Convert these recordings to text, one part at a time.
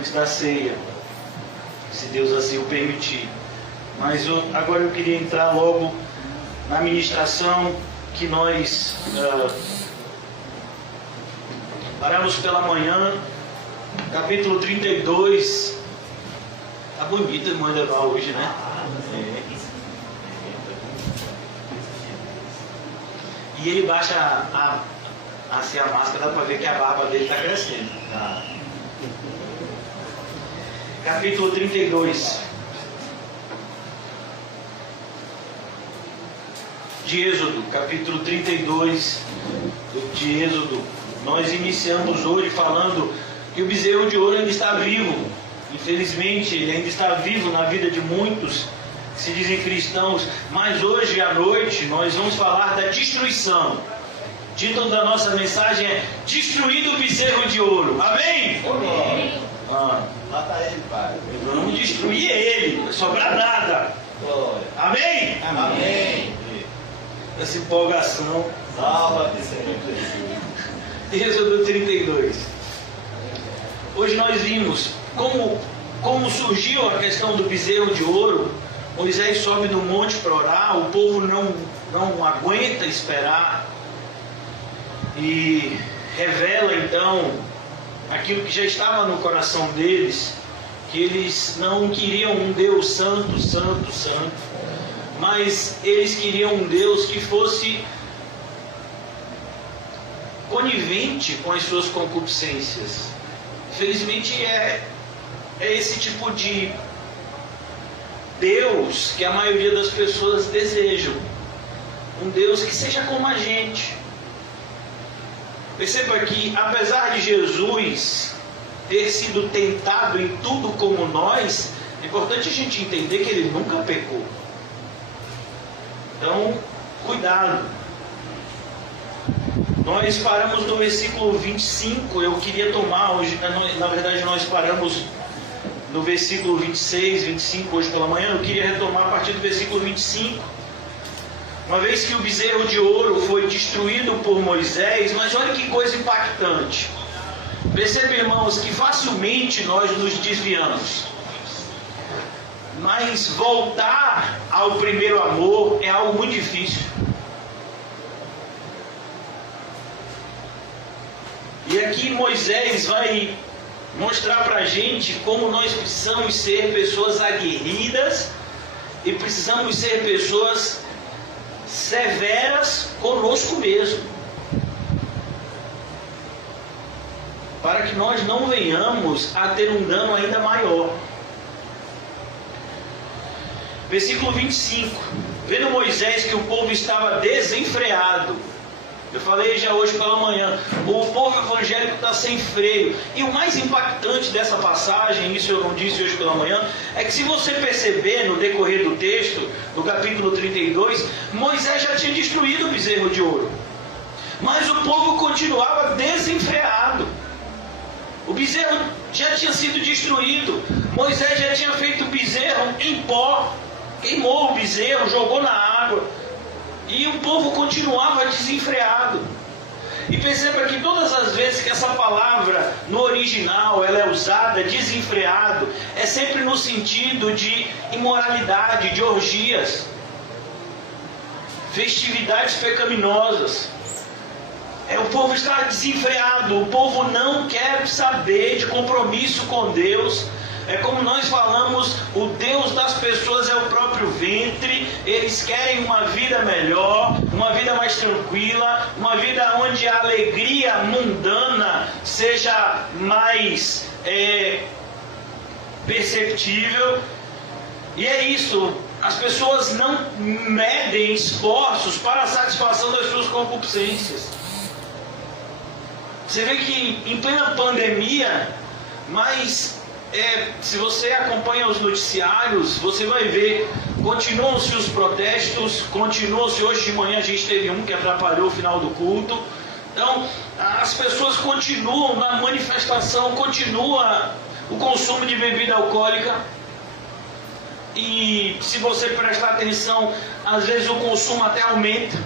antes da ceia, se Deus assim o permitir. Mas agora eu queria entrar logo na ministração que nós paramos pela manhã, capítulo 32. Tá bonita a irmã Deval hoje, né? E ele baixa assim a máscara, dá para ver que a barba dele está crescendo. Capítulo 32 de Êxodo, capítulo 32 de Êxodo. Nós iniciamos hoje falando que o bezerro de ouro ainda está vivo. Infelizmente, ele ainda está vivo na vida de muitos que se dizem cristãos. Mas hoje à noite nós vamos falar da destruição. O título da nossa mensagem é Destruindo o bezerro de ouro. Amém? Amém. Mata ele, Pai. Vamos destruir ele, não vai sobrar nada. Glória. Amém? Amém. Essa empolgação. Salva-te, Senhor Jesus. Êxodo 32. Hoje nós vimos como surgiu a questão do bezerro de ouro. Moisés sobe no monte para orar, o povo não aguenta esperar e revela então aquilo que já estava no coração deles, que eles não queriam um Deus santo, santo, santo, mas eles queriam um Deus que fosse conivente com as suas concupiscências. Infelizmente é esse tipo de Deus que a maioria das pessoas desejam. Um Deus que seja como a gente. Perceba que apesar de Jesus ter sido tentado em tudo como nós, é importante a gente entender que ele nunca pecou. Então, cuidado. Nós paramos no versículo 25, eu queria tomar hoje, na verdade nós paramos no versículo 26, 25 hoje pela manhã, eu queria retomar a partir do versículo 25. Uma vez que o bezerro de ouro foi destruído por Moisés, mas olha que coisa impactante. Perceba, irmãos, que facilmente nós nos desviamos. Mas voltar ao primeiro amor é algo muito difícil. E aqui Moisés vai mostrar para a gente como nós precisamos ser pessoas aguerridas e precisamos ser pessoas severas conosco mesmo, para que nós não venhamos a ter um dano ainda maior. Versículo 25. Vendo Moisés que o povo estava desenfreado, eu falei já hoje pela manhã, o povo evangélico está sem freio. E o mais impactante dessa passagem, isso eu não disse hoje pela manhã, é que se você perceber no decorrer do texto, no capítulo 32, Moisés já tinha destruído o bezerro de ouro. Mas o povo continuava desenfreado. O bezerro já tinha sido destruído. Moisés já tinha feito o bezerro em pó, queimou o bezerro, jogou na água. E o povo continuava desenfreado. E perceba que todas as vezes que essa palavra no original ela é usada, desenfreado, é sempre no sentido de imoralidade, de orgias, festividades pecaminosas. O povo está desenfreado, o povo não quer saber de compromisso com Deus. É como nós falamos, o Deus das pessoas é o próprio ventre. Eles querem uma vida melhor, uma vida mais tranquila, uma vida onde a alegria mundana seja mais perceptível. E é isso, as pessoas não medem esforços para a satisfação das suas concupiscências. Você vê que em plena pandemia, mas se você acompanha os noticiários, você vai ver, continuam-se os protestos, continuam-se, hoje de manhã a gente teve um que atrapalhou o final do culto. Então, as pessoas continuam na manifestação, continua o consumo de bebida alcoólica. E se você prestar atenção, às vezes o consumo até aumenta.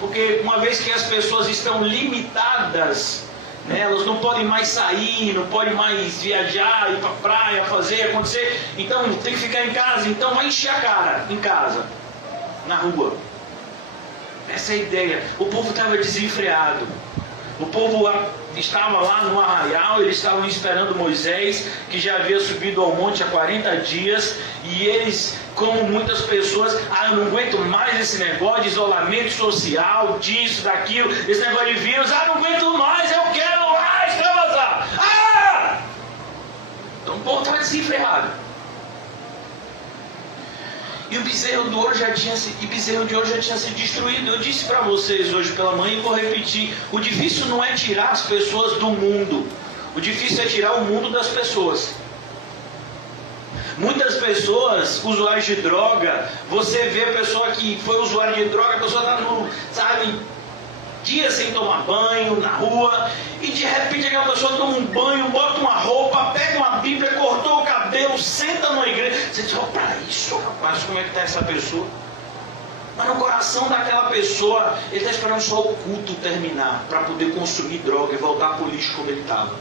Porque uma vez que as pessoas estão limitadas Elas não podem mais sair, não podem mais viajar, ir para a praia, fazer, acontecer. Então tem que ficar em casa. Então vai encher a cara em casa, na rua. Essa é a ideia. O povo estava desenfreado. O povo estava lá no arraial, eles estavam esperando Moisés, que já havia subido ao monte há 40 dias, e eles, como muitas pessoas, eu não aguento mais esse negócio de isolamento social, disso, daquilo, esse negócio de vírus, não aguento mais, eu quero mais transar. Então o povo estava desenfreado. E o bezerro de ouro já tinha se destruído. Eu disse para vocês hoje pela manhã e vou repetir. O difícil não é tirar as pessoas do mundo. O difícil é tirar o mundo das pessoas. Muitas pessoas, usuários de droga, você vê a pessoa que foi usuário de droga, a pessoa está dias sem tomar banho, na rua, e de repente aquela pessoa toma um banho, bota uma roupa, pega uma Bíblia, cortou o cabelo, senta numa igreja. Você diz, para isso, rapaz, como é que está essa pessoa? Mas no coração daquela pessoa, ele está esperando só o culto terminar, para poder consumir droga e voltar para o lixo como ele estava.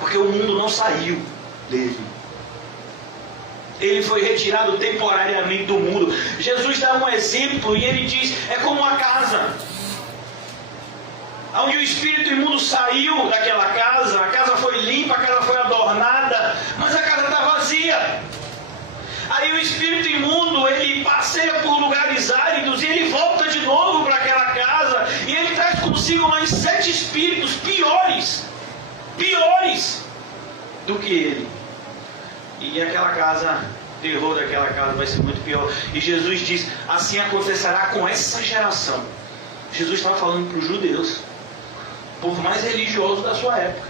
Porque o mundo não saiu dele. Ele foi retirado temporariamente do mundo. Jesus dá um exemplo e ele diz, é como uma casa. Onde o espírito imundo saiu daquela casa, a casa foi limpa, a casa foi adornada, mas a casa está vazia. Aí o espírito imundo, ele passeia por lugares áridos e ele volta de novo para aquela casa e ele traz consigo mais 7 espíritos piores do que ele. E aquela casa, o terror daquela casa vai ser muito pior. E Jesus diz, assim acontecerá com essa geração. Jesus estava falando para os judeus, o povo mais religioso da sua época.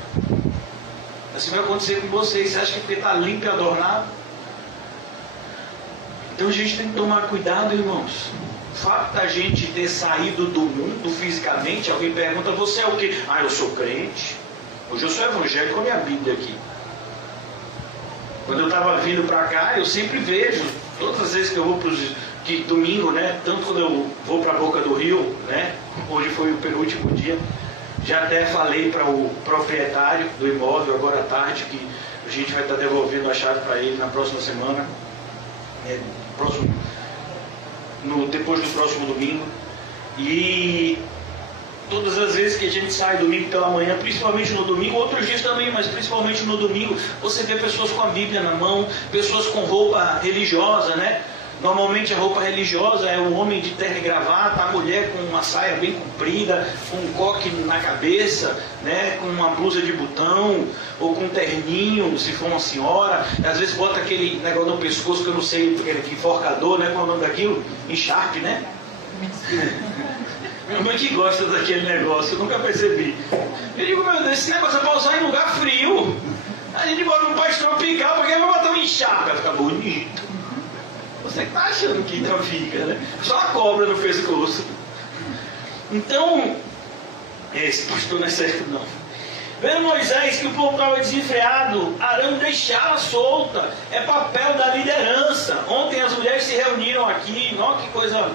Assim vai acontecer com vocês. Você acha que porque está limpo e adornado? Então a gente tem que tomar cuidado, irmãos. O fato da gente ter saído do mundo fisicamente, alguém pergunta, você é o quê? Eu sou crente. Hoje eu sou evangélico com a minha Bíblia aqui. Quando eu estava vindo para cá, eu sempre vejo, todas as vezes que eu vou para domingo, né? Tanto quando eu vou para a Boca do Rio, né? Hoje foi o penúltimo dia. Já até falei para o proprietário do imóvel agora à tarde que a gente vai estar devolvendo a chave para ele na próxima semana, depois do próximo domingo. E todas as vezes que a gente sai domingo pela manhã, principalmente no domingo, outros dias também, mas principalmente no domingo, você vê pessoas com a Bíblia na mão, pessoas com roupa religiosa, né? Normalmente a roupa religiosa é o homem de terno e gravata, a mulher com uma saia bem comprida, com um coque na cabeça, né? Com uma blusa de botão, ou com um terninho, se for uma senhora. Às vezes bota aquele negócio no pescoço, que eu não sei, aquele enforcador, né? Qual é o nome daquilo? Encharpe, né? Minha mãe que gosta daquele negócio, eu nunca percebi. Eu digo, meu Deus, esse negócio é para usar em lugar frio. A gente bota um país tropical, porque vai botar um encharpe, vai ficar bonito. Você que está achando que não fica, né? Só a cobra no pescoço. Então, esse pastor não é certo não. Vendo Moisés que o povo estava desenfreado, Arão deixá-la solta. É papel da liderança. Ontem as mulheres se reuniram aqui, olha que coisa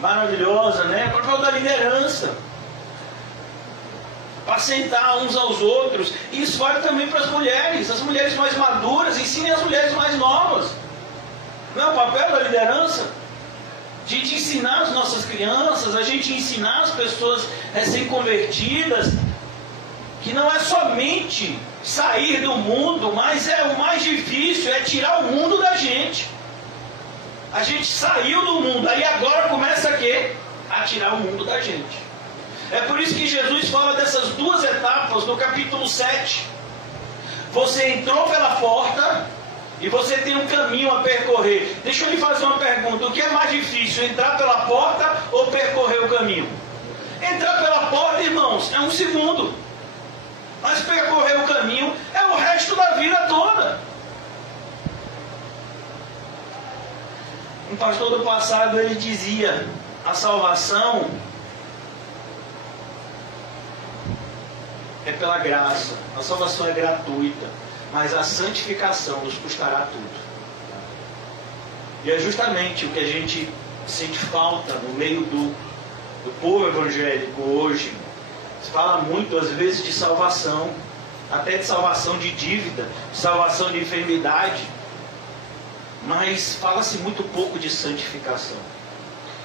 maravilhosa, né? É papel da liderança. Apacentar uns aos outros. E isso vale também para as mulheres mais maduras, ensinem as mulheres mais novas. Não é o papel da liderança? De ensinar as nossas crianças, a gente ensinar as pessoas recém-convertidas, que não é somente sair do mundo, mas o mais difícil é tirar o mundo da gente. A gente saiu do mundo, aí agora começa a tirar o mundo da gente. É por isso que Jesus fala dessas 2 etapas no capítulo 7. Você entrou pela porta e você tem um caminho a percorrer. Deixa eu lhe fazer uma pergunta. O que é mais difícil, entrar pela porta ou percorrer o caminho? Entrar pela porta, irmãos, é 1 segundo. Mas percorrer o caminho é o resto da vida toda. Um pastor do passado, ele dizia, a salvação é pela graça. A salvação é gratuita. Mas a santificação nos custará tudo. E é justamente o que a gente sente falta no meio do povo evangélico hoje. Se fala muito, às vezes, de salvação, até de salvação de dívida, de salvação de enfermidade, mas fala-se muito pouco de santificação.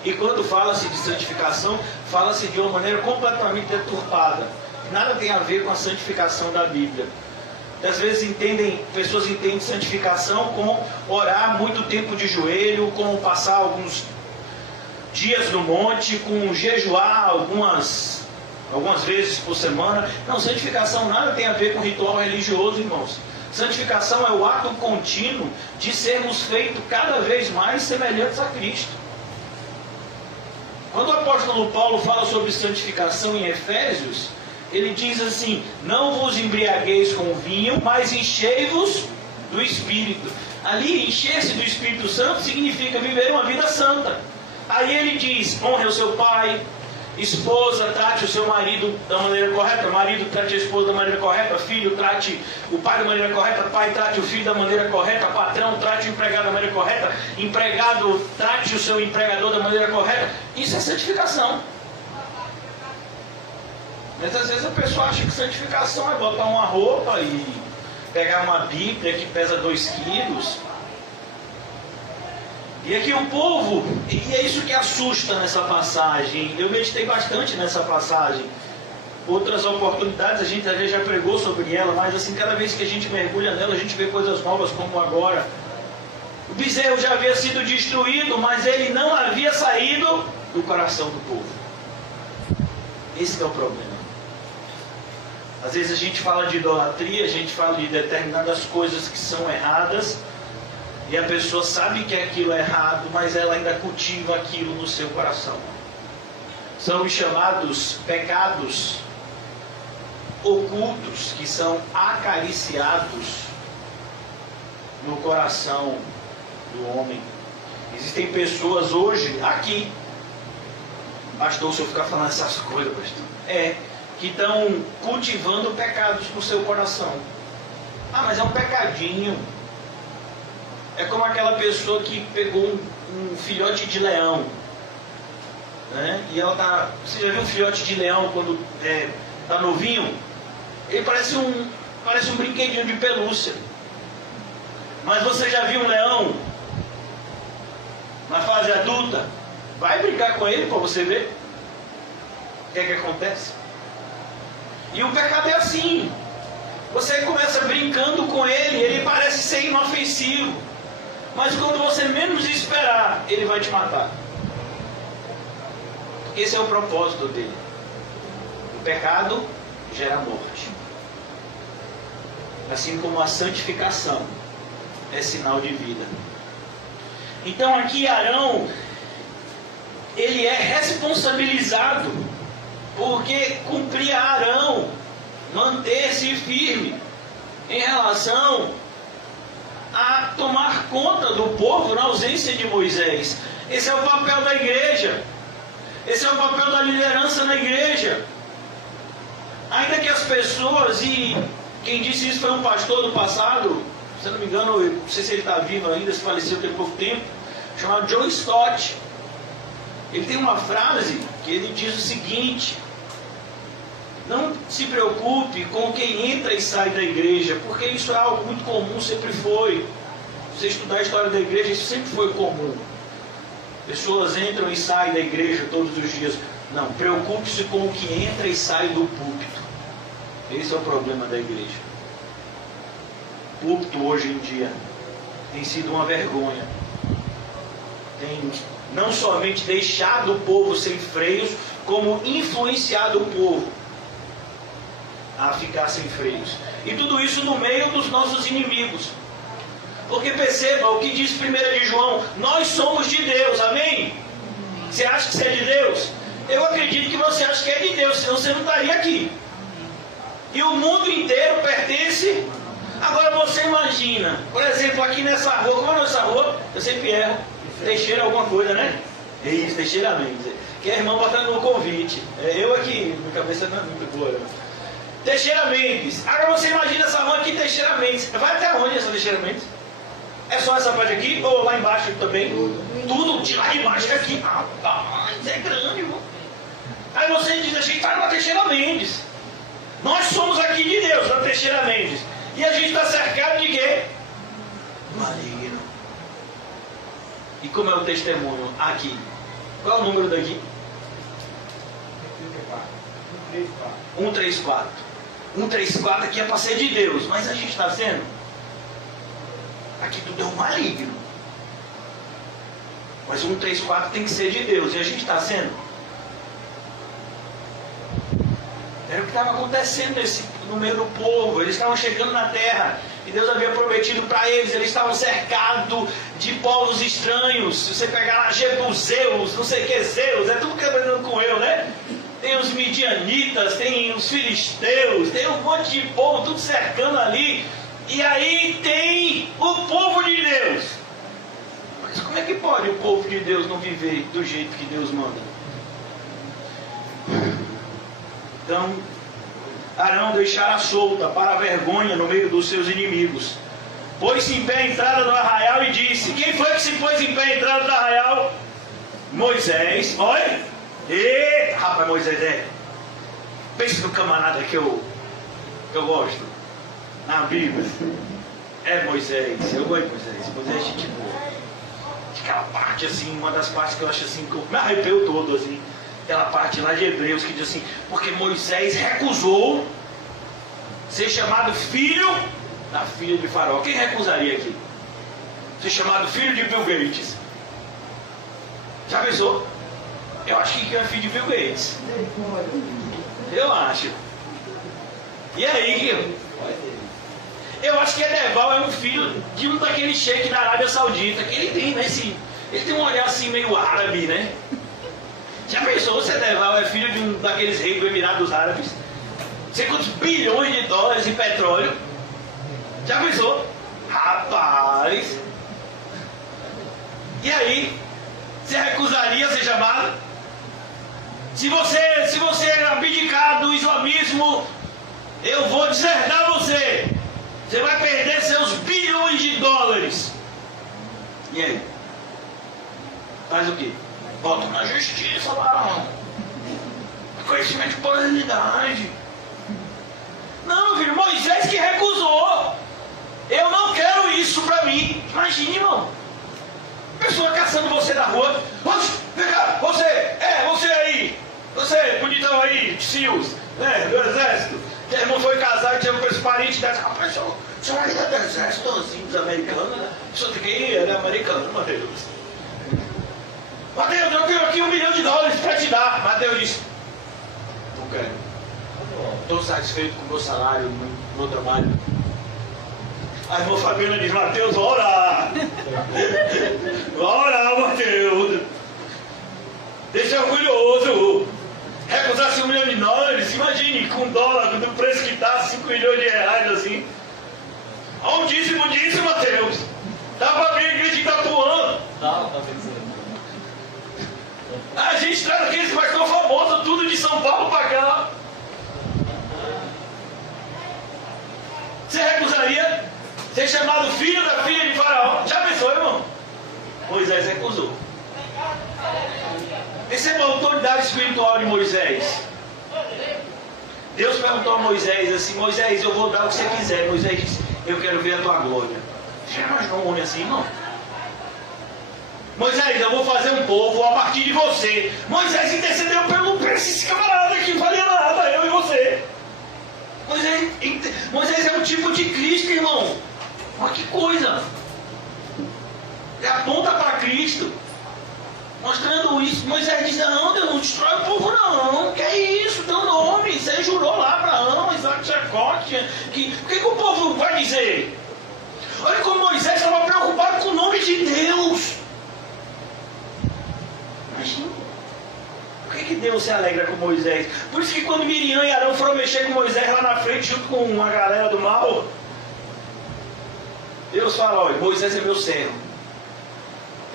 E quando fala-se de santificação, fala-se de uma maneira completamente deturpada. Nada tem a ver com a santificação da Bíblia. Às vezes pessoas entendem santificação como orar muito tempo de joelho, como passar alguns dias no monte, com jejuar algumas vezes por semana. Não, santificação nada tem a ver com ritual religioso, irmãos. Santificação é o ato contínuo de sermos feitos cada vez mais semelhantes a Cristo. Quando o apóstolo Paulo fala sobre santificação em Efésios, ele diz assim: não vos embriagueis com vinho, mas enchei-vos do Espírito. Ali, encher-se do Espírito Santo significa viver uma vida santa. Aí ele diz: honre o seu pai, esposa, trate o seu marido da maneira correta, marido trate a esposa da maneira correta, filho trate o pai da maneira correta, pai trate o filho da maneira correta, patrão trate o empregado da maneira correta, empregado trate o seu empregador da maneira correta. Isso é santificação. Mas às vezes a pessoa acha que santificação é botar uma roupa e pegar uma Bíblia que pesa 2 quilos. E aqui o povo, e é isso que assusta nessa passagem. Eu meditei bastante nessa passagem. Outras oportunidades a gente já pregou sobre ela, mas assim, cada vez que a gente mergulha nela, a gente vê coisas novas, como agora. O bezerro já havia sido destruído, mas ele não havia saído do coração do povo. Esse é o problema. Às vezes a gente fala de idolatria, a gente fala de determinadas coisas que são erradas, e a pessoa sabe que aquilo é errado, mas ela ainda cultiva aquilo no seu coração. São os chamados pecados ocultos, que são acariciados no coração do homem. Existem pessoas hoje, aqui, pastor, se eu ficar falando essas coisas, pastor, que estão cultivando pecados no seu coração. Ah, mas é um pecadinho. É como aquela pessoa que pegou um filhote de leão, né? E ela tá... Você já viu um filhote de leão quando tá novinho? Ele parece um brinquedinho de pelúcia. Mas você já viu um leão na fase adulta? Vai brincar com ele para você ver o que é que acontece. E o pecado é assim. Você começa brincando com ele, ele parece ser inofensivo. Mas quando você menos esperar, ele vai te matar. Esse é o propósito dele. O pecado gera morte. Assim como a santificação é sinal de vida. Então aqui Arão, ele é responsabilizado, porque cumpria Arão manter-se firme em relação a tomar conta do povo na ausência de Moisés. Esse é o papel da igreja. Esse é o papel da liderança na igreja. Ainda que as pessoas, e quem disse isso foi um pastor do passado, se não me engano, eu não sei se ele está vivo ainda, se faleceu tem pouco tempo, chamado Joe Stott. Ele tem uma frase que ele diz o seguinte: não se preocupe com quem entra e sai da igreja, porque isso é algo muito comum, sempre foi. Se você estudar a história da igreja, isso sempre foi comum. Pessoas entram e saem da igreja todos os dias. Não, preocupe-se com o que entra e sai do púlpito. Esse é o problema da igreja. O púlpito hoje em dia tem sido uma vergonha. Tem não somente deixado o povo sem freios, como influenciado o povo a ficar sem freios. E tudo isso no meio dos nossos inimigos. Porque perceba o que diz 1 de João: nós somos de Deus, amém? Você acha que você é de Deus? Eu acredito que você acha que é de Deus, senão você não estaria aqui. E o mundo inteiro pertence. Agora você imagina, por exemplo, aqui nessa rua, como é essa rua? Eu sempre erro. Teixeira alguma coisa, né? É isso, Teixeira Mendes. Que a irmã botando no convite. Eu aqui, minha cabeça não é muito boa. Teixeira Mendes. Agora você imagina essa rua aqui, Teixeira Mendes. Vai até onde essa Teixeira Mendes? É só essa parte aqui? Ou lá embaixo também? Tudo de lá embaixo aqui. Rapaz, é grande, irmão. Aí você diz, a gente está na Teixeira Mendes. Nós somos aqui de Deus, na Teixeira Mendes. E a gente está cercado de quê? Maligno. E como é o testemunho aqui? Qual é o número daqui? 134. 134 aqui é para ser de Deus, mas a gente está sendo? Aqui tudo é um maligno. Mas 134 tem que ser de Deus, e a gente está sendo? Era o que estava acontecendo no meio do povo. Eles estavam chegando na terra e Deus havia prometido para eles. Eles estavam cercados de povos estranhos. Se você pegar lá Jebuseus, não sei o que Zeus, é tudo quebrando com eu, né? Tem os midianitas, tem os filisteus, tem um monte de povo tudo cercando ali. E aí tem o povo de Deus. Mas como é que pode o povo de Deus não viver do jeito que Deus manda? Então, Arão deixará solta para a vergonha no meio dos seus inimigos. Pôs-se em pé à entrada do arraial e disse: quem foi que se pôs em pé à entrada do arraial? Moisés. Oi? E rapaz, Moisés pense no camarada que eu gosto na Bíblia. É Moisés. Eu gosto de Moisés. Moisés é gente boa. Aquela parte assim, uma das partes que eu acho assim, que eu me arrepio todo assim. Aquela parte lá de Hebreus que diz assim: porque Moisés recusou ser chamado filho da filha de Faraó. Quem recusaria aqui? Ser chamado filho de Bill Gates? Já pensou? Eu acho que é filho de Bill Gates. Eu acho. E aí? Eu acho que Edeval é um filho de um daqueles sheiks da Arábia Saudita. Que ele tem, né? Ele tem um olhar assim meio árabe, né? Já pensou se Edeval é filho de um daqueles reis do Emirados Árabes? Sei quantos bilhões de dólares em petróleo? Já pensou? Rapaz! E aí? Você recusaria ser chamado? Se você abdicar do islamismo, eu vou deserdar você. Você vai perder seus bilhões de dólares. E aí? Faz o quê? Volta na justiça lá. Conhecimento de possibilidade. Não, filho, Moisés que recusou. Eu não quero isso pra mim. Imagine, irmão. Pessoa caçando você na rua. Vem cá, você aí. Você, bonitão aí, de Sios, né, do exército. Que irmão foi casar e tinha um parente dessa. Rapaz, o senhor é do exército, dos americanos, né? O senhor que é americano, Mateus. Mateus, eu tenho aqui $1 milhão para te dar. Mateus disse: não quero. Estou satisfeito com o meu salário no meu trabalho. A irmã Fabiana diz: Mateus, vai orar. Vai orar, Mateus. Deixa orgulhoso. Recusasse $1 milhão, imagine, com dólar, do preço que está, 5 milhões de reais, assim. Há um dízimo disso, Mateus. Dá para abrir a igreja de Itapuã. Tá pensando. A gente traz aqueles pastor famoso, tudo de São Paulo para cá. Você recusaria ser chamado filho da filha de Faraó? Já pensou, irmão? Moisés recusou. Receba a autoridade espiritual de Moisés. Deus perguntou a Moisés assim: Moisés, eu vou dar o que você quiser. Moisés disse: eu quero ver a tua glória. Já imaginou um homem assim, irmão? Moisés, eu vou fazer um povo a partir de você. Moisés intercedeu pelo preço desse camarada que não valia nada, eu e você. Moisés é um tipo de Cristo, irmão. Olha que coisa. Ele aponta para Cristo. Mostrando isso. Moisés diz: não, Deus não destrói o povo não. Que é isso, teu nome. Você jurou lá para Abraão, Isaac, Jacó. O que o povo vai dizer? Olha como Moisés estava preocupado com o nome de Deus. Imagina. Por que Deus se alegra com Moisés? Por isso que quando Miriam e Arão foram mexer com Moisés lá na frente, junto com a galera do mal, Deus fala: olha, Moisés é meu servo.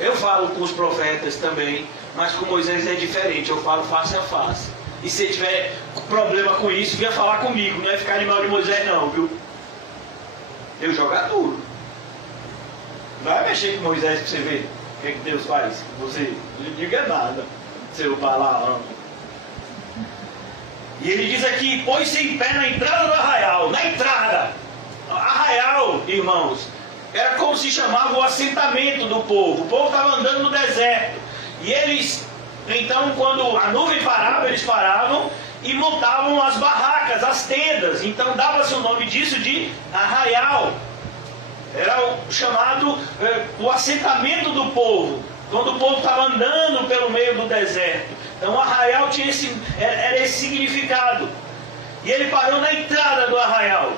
Eu falo com os profetas também, mas com Moisés é diferente. Eu falo face a face. E se tiver problema com isso, venha falar comigo. Não é ficar animal de Moisés não, viu? Deus joga duro. Vai mexer com Moisés para você ver o que Deus faz. Você não diga nada, seu Balaão. E ele diz aqui, pôs-se em pé na entrada do arraial. Na entrada. Arraial, irmãos, era como se chamava o assentamento do povo. O povo estava andando no deserto. E eles, então, quando a nuvem parava, eles paravam e montavam as barracas, as tendas. Então dava-se o nome disso de arraial. Era o chamado o assentamento do povo, quando o povo estava andando pelo meio do deserto. Então o arraial tinha era esse significado. E ele parou na entrada do arraial.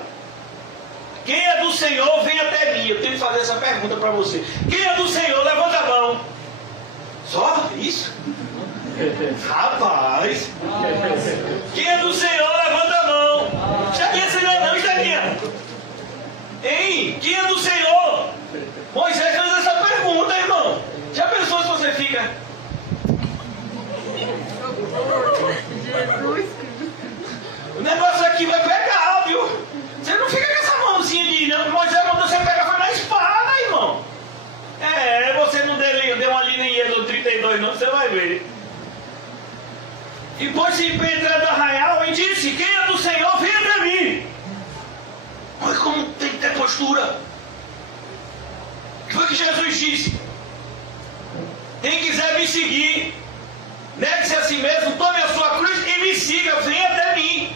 Quem é do Senhor, vem até mim. Eu tenho que fazer essa pergunta para você. Quem é do Senhor, levanta a mão. Só isso? Rapaz. Quem é do Senhor, levanta a mão. Estaquinha, Senhor, não, Estaquinha. Hein? Quem é do Senhor? Moisés fez essa pergunta, irmão. Já pensou se você fica... O negócio aqui vai pegar, viu? Você não fica com essa mãozinha de... Não. Moisés mandou você pegar, foi na espada, irmão. Você não deu uma linha em Êxodo 32, não, você vai ver. E pôs-se em pé entrando do arraial e disse, quem é do Senhor, vem até mim. Olha como tem que ter postura. O que foi que Jesus disse? Quem quiser me seguir, negue-se a si mesmo, tome a sua cruz e me siga, venha até mim.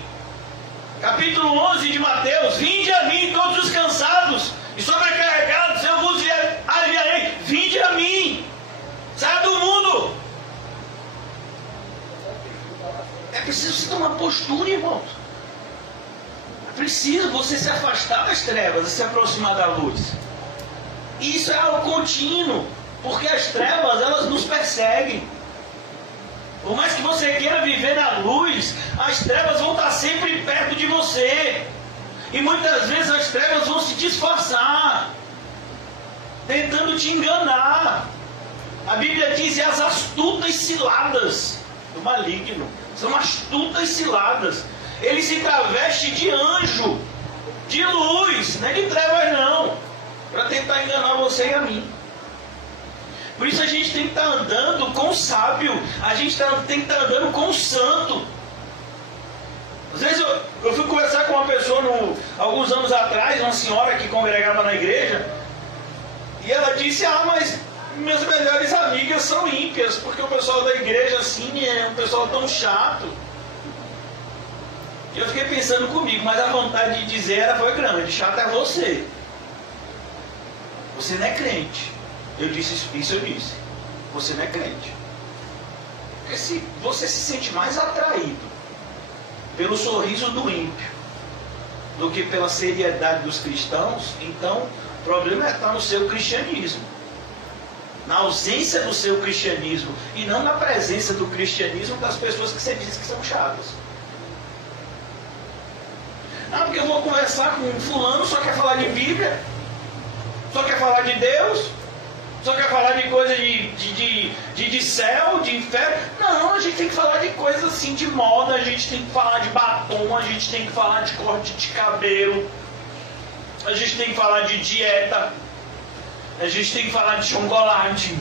Capítulo 11 de Mateus, vinde a mim todos os cansados e sobrecarregados, eu vos aliviarei. Vinde a mim, saia do mundo. É preciso se tomar postura, irmãos. É preciso você se afastar das trevas e se aproximar da luz. Isso é algo contínuo, porque as trevas, elas nos perseguem. Por mais que você queira viver na luz, as trevas vão estar sempre perto de você. E muitas vezes as trevas vão se disfarçar, tentando te enganar. A Bíblia diz, as astutas ciladas do maligno. São astutas ciladas. Ele se traveste de anjo, de luz, não é de trevas não, para tentar enganar você e a mim. Por isso a gente tem que estar andando com o sábio, a gente tem que estar andando com o santo. Às vezes eu fui conversar com uma pessoa alguns anos atrás, uma senhora que congregava na igreja, e ela disse, mas minhas melhores amigas são ímpias, porque o pessoal da igreja assim é um pessoal tão chato. E eu fiquei pensando comigo, mas a vontade de dizer foi grande, chato é você. Você não é crente. Eu disse isso, eu disse. Você não é crente. Porque se você se sente mais atraído pelo sorriso do ímpio do que pela seriedade dos cristãos, então o problema está no seu cristianismo. Na ausência do seu cristianismo e não na presença do cristianismo das pessoas que você diz que são chatas. Porque eu vou conversar com um fulano, só quer falar de Bíblia, só quer falar de Deus, só quer falar de coisa de céu, de inferno. Não, a gente tem que falar de coisas assim de moda, a gente tem que falar de batom, a gente tem que falar de corte de cabelo, a gente tem que falar de dieta, a gente tem que falar de chocolate,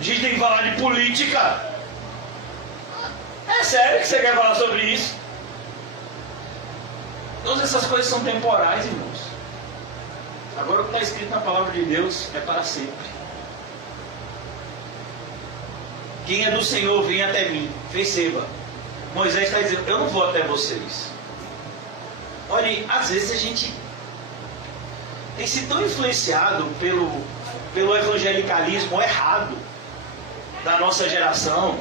a gente tem que falar de política. É sério que você quer falar sobre isso? Todas essas coisas são temporais, irmãos. Agora o que está escrito na palavra de Deus é para sempre. Quem é do Senhor, vem até mim. Perceba, Moisés está dizendo, eu não vou até vocês. Olha, às vezes a gente tem sido tão influenciado pelo evangelicalismo errado da nossa geração,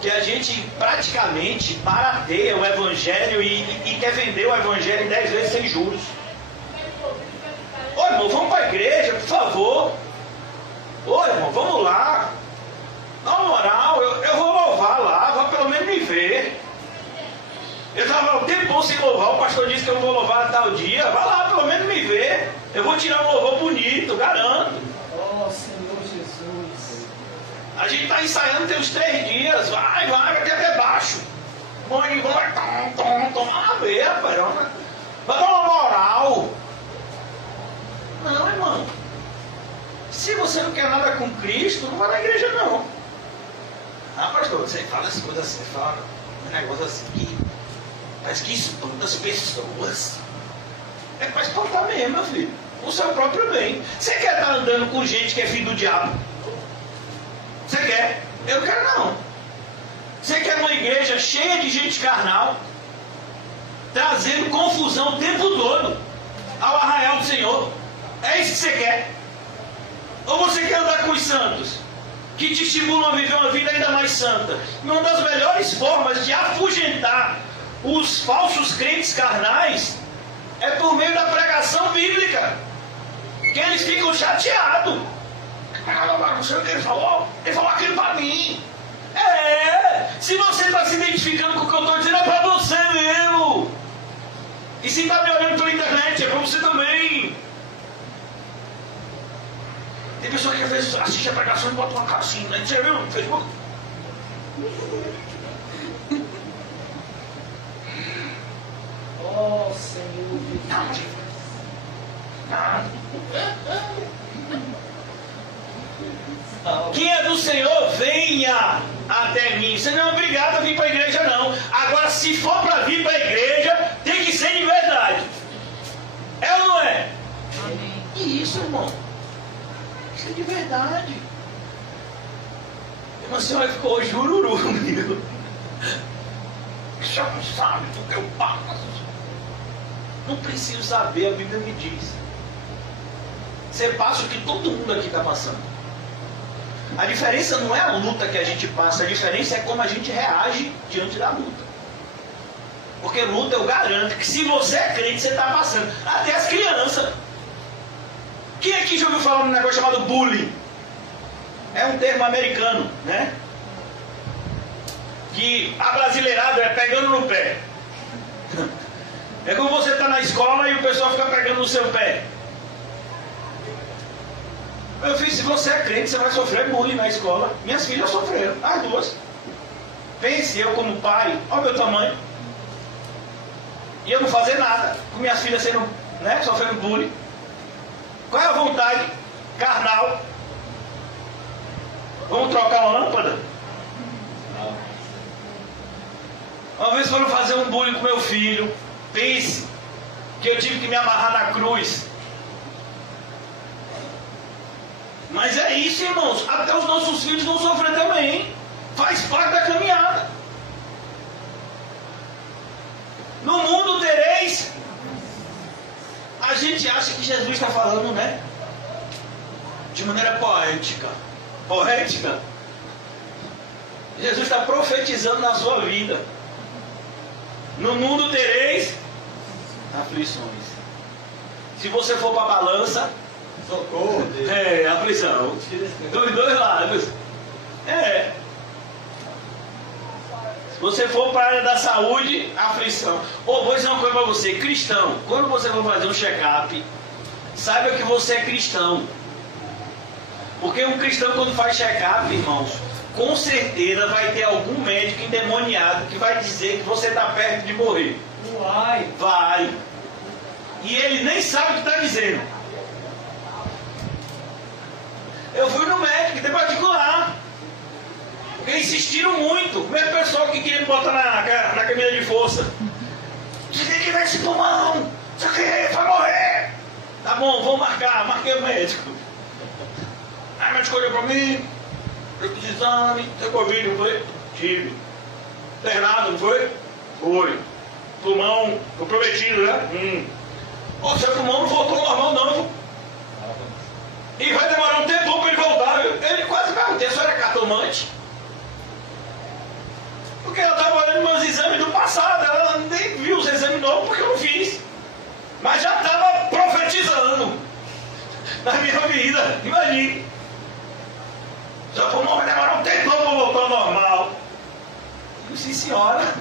que a gente praticamente barateia o evangelho e quer vender o evangelho 10 vezes sem juros. Ô irmão, vamos para a igreja, por favor. Ô irmão, vamos lá. Na moral, eu vou louvar lá, vai pelo menos me ver. Eu estava um tempão sem louvar, o pastor disse que eu vou louvar a tal dia. Vai lá, pelo menos me ver. Eu vou tirar um louvor bonito, garanto. Oh, Senhor Jesus. A gente está ensaiando tem uns 3 dias. Vai, até baixo. Vai, toma ver, rapaz. Vai dar uma moral. Não, irmão. Se você não quer nada com Cristo, não vai na igreja, não. Pastor, você fala as coisas assim, fala. um negócio assim que parece que espanta as pessoas. É para espantar mesmo, meu filho. O seu próprio bem. Você quer estar andando com gente que é filho do diabo? Você quer? Eu não quero não. Você quer uma igreja cheia de gente carnal, trazendo confusão o tempo todo ao arraial do Senhor? É isso que você quer? Ou você quer andar com os santos, que te estimulam a viver uma vida ainda mais santa? Uma das melhores formas de afugentar os falsos crentes carnais é por meio da pregação bíblica, que eles ficam chateados. Não sei o que ele falou aquilo para mim. Se você está se identificando com o que eu estou dizendo, é para você mesmo. E se está me olhando pela internet, é para você também. Tem pessoa que às vezes assiste a pregação e bota uma caixinha, né? Você viu no Facebook? Oh, Senhor Jesus. Quem é do Senhor, venha até mim. Você não é obrigado a vir para a igreja, não. Agora, se for para vir para a igreja, tem que ser de verdade. É ou não é? Amém. E isso, irmão, isso é de verdade. Uma senhora ficou jururu comigo. O senhor não sabe do que eu passo. Não preciso saber, a Bíblia me diz. Você passa o que todo mundo aqui está passando. A diferença não é a luta que a gente passa, a diferença é como a gente reage diante da luta. Porque luta, eu garanto que se você é crente, você está passando. Até as crianças. Quem aqui já ouviu falar num negócio chamado bullying? É um termo americano, né? Que abrasileirado é pegando no pé. É como você está na escola e o pessoal fica pegando no seu pé. Meu filho, se você é crente, você vai sofrer bullying na escola. Minhas filhas sofreram, as duas. Pense, eu como pai, olha o meu tamanho. E eu não fazer nada, com minhas filhas sendo, né, sofrendo bullying. Qual é a vontade carnal? Vamos trocar uma lâmpada? Uma vez foram fazer um bullying com meu filho. Pense que eu tive que me amarrar na cruz. Mas é isso, irmãos. Até os nossos filhos vão sofrer também. Faz parte da caminhada. No mundo tereis. A gente acha que Jesus está falando, né? De maneira poética. Poética. Jesus está profetizando na sua vida. No mundo tereis aflições. Se você for para a balança, Socorro. aflição. Dos dois lados. Se você for para a área da saúde, aflição. Vou dizer uma coisa para você, cristão. Quando você for fazer um check-up, saiba que você é cristão. Porque um cristão, quando faz check-up, irmãos, com certeza vai ter algum médico endemoniado que vai dizer que você está perto de morrer. Vai. E ele nem sabe o que está dizendo. Eu fui no médico, tem particular. Porque insistiram muito. O mesmo pessoal que queria me botar na camisa de força. Você tem que ver esse pulmão. Isso aqui vai morrer. Tá bom, vou marcar. Marquei o médico. Aí o médico olhou pra mim. Eu fiz exame. Tem Covid, não foi? Tive. Internado, não foi? Foi. Pulmão comprometido, né? O seu pulmão não voltou normal, não. E vai demorar um tempo para ele voltar. Ele quase perguntei, a senhora é cartomante? Porque ela estava olhando meus exames do passado, ela nem viu os exames novos porque eu não fiz. Mas já estava profetizando na minha vida, imagine. Seu pulmão vai demorar um tempo para voltar ao normal. Eu disse, sim, senhora.